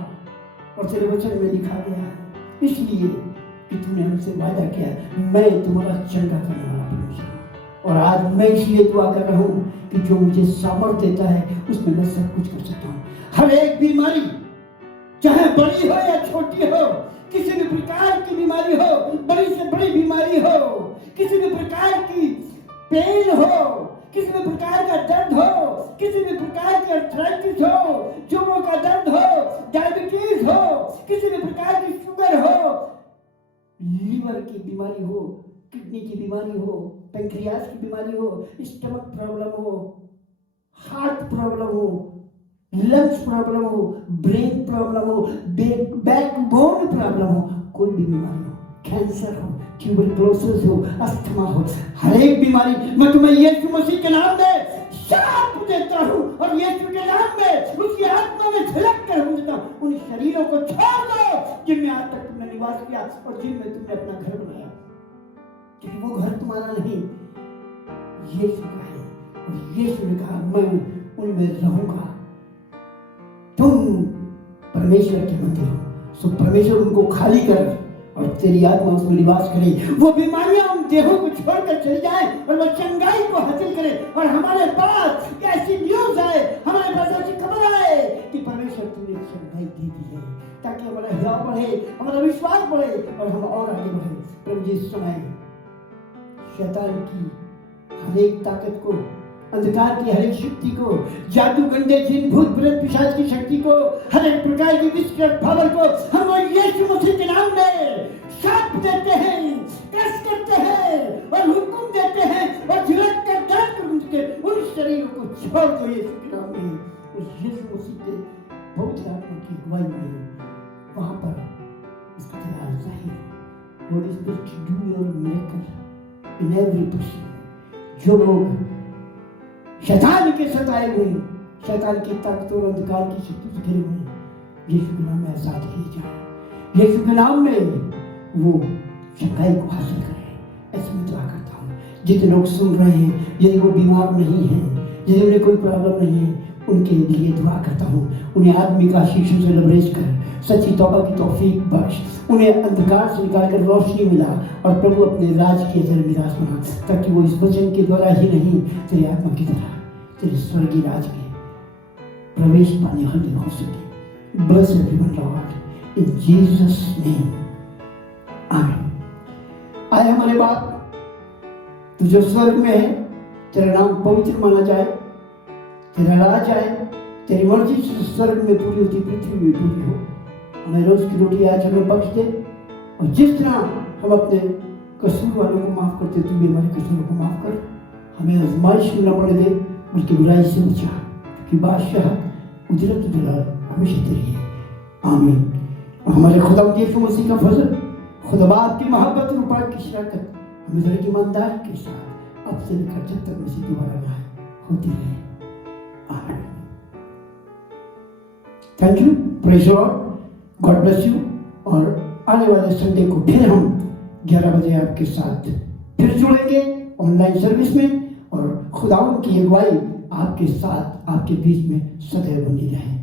और तेरे वचन में लिखा गया है, इसलिए कि तूने हमसे वादा किया मैं तुम्हारा चंगा करने वाला परमेश्वर हूँ। और आज मैं इसलिए दुआ कर रहा हूँ कि जो मुझे सामर्थ्य देता है उसमें मैं सब कुछ कर सकता हूँ। हर एक बीमारी चाहे बड़ी हो या छोटी हो, किसी भी प्रकार की बीमारी हो, बड़ी से बड़ी बीमारी हो, किसी भी प्रकार की पेन हो, किसी भी प्रकार का दर्द हो, किसी भी प्रकार की आर्थराइटिस हो, जोड़ों का दर्द हो, डायबिटीज हो, किसी भी प्रकार की शुगर हो, लीवर की बीमारी हो, किडनी की बीमारी हो, पैंक्रियास की बीमारी हो, स्टमक प्रॉब्लम हो, हार्ट प्रॉब्लम हो, लंग्स प्रॉब्लम हो, ब्रेन प्रॉब्लम हो, बैकबोन प्रॉब्लम हो, कोई भी बीमारी हो, कैंसर हो, ट्यूबरकुलोसिस हो, अस्थमा हो, हर एक बीमारी मैं तुम्हें यीशु मसीह के नाम में शाप देता हूँ और यीशु के नाम में उसकी आत्मा में झलक कर हम देता हूँ। उन शरीरों को छोड़ दो जिनमें आज तक तुमने निवास किया और जिनमें तुमने अपना घर बनाया, क्योंकि वो घर तुम्हारा नहीं, यीशु का है। और यीशु ने कहा मैं उनमें रहूंगा, तुम परमेश्वर के मंदिर हो, सो परमेश्वर उनको खाली कर और तेरी आत्मा उसमें निवास करे। वो बीमारियां उन देहों को छोड़कर चली जाए और वो चंगाई को हासिल करे और हमारे पास ऐसी न्यूज आए, हमारे पास ऐसी खबर आए कि परमेश्वर तुमने चंगाई दे दी है, ताकि हमारा हिसाब बढ़े, हमारा विश्वास बढ़े और हम और आगे बढ़े। प्रभु जी इस समय शैतान की हर एक ताकत को, अंधकार की हर एक शक्ति को, जादू गंडे जिन भूत प्रेत पिशाच की शक्ति को, हर एक प्रकार की विश्वास भावर को हम यीशु मसीह के नाम में शाप देते हैं, कष्ट करते हैं और हुक्म देते हैं और झिलक कर दर्द कर उनके उन शरीरों को छोड़ दो यीशु के नाम में। और यीशु मसीह के पवित्र आत्मा की अगुवाई में वहां पर इसका इलाज जाहिर What is supposed to do your miracle in every person। जो लोग शैतान के सताए हुए, शैतान की ताकत और अंधकार की शक्ति से घिरे हुए, यीशु के नाम में आजाद किए जाए, यीशु के नाम में वो चंगाई को हासिल करें। ऐसे मैं दुआ करता हूँ। जितने लोग सुन रहे हैं, यदि वो बीमार नहीं हैं, यदि उन्हें कोई प्रॉब्लम नहीं है, उनके लिए दुआ करता हूँ, उन्हें आत्मिक आशीषों से लबरेज कर, सच्ची तौबा की तौफीक बख्श, उन्हें अंधकार से निकालकर रोशनी मिला और प्रभु अपने राज के अंदर निराश बना, ताकि वो इस वचन के द्वारा ही नहीं, तेरे आत्मा की तरह तेरे स्वर्गीय राज में प्रवेश पाने वाले हो सके। ब्लेस एवरीवन लॉर्ड इन जीसस नेम, आमीन। आए हमारे बाप, तू जो स्वर्ग में है, तेरा नाम पवित्र माना जाए, तेरा राज आए, तेरी मर्जी से स्वर्ग में पूरी होती पृथ्वी में पूरी हो। हमें रोज की रोटी आज हमें बख्श दे, और जिस तरह हम अपने कसूर वालों को माफ करते, तू भी हमारे कसूरों को माफ कर। हमें आजमाइश में न पड़े दे, बल्कि बुराई से बचा, क्योंकि बादशाह उजरत जलाल हमेशा तेरी है। आमीन। और हमारे खुदा यीशु मसीह का फजल, खुदा बाप की मोहब्बत और पाक की शराकत हमें हर ईमानदार के साथ अब से लेकर जब तक मसीह दोबारा न आए होती रहे। आमीन। Thank you, praise Lord, God bless you. और आने वाले संडे को फिर हम 11 बजे आपके साथ फिर जुड़ेंगे ऑनलाइन सर्विस में, और खुदावंद की अगुवाई आपके साथ, आपके बीच में सदैव बनी रहे।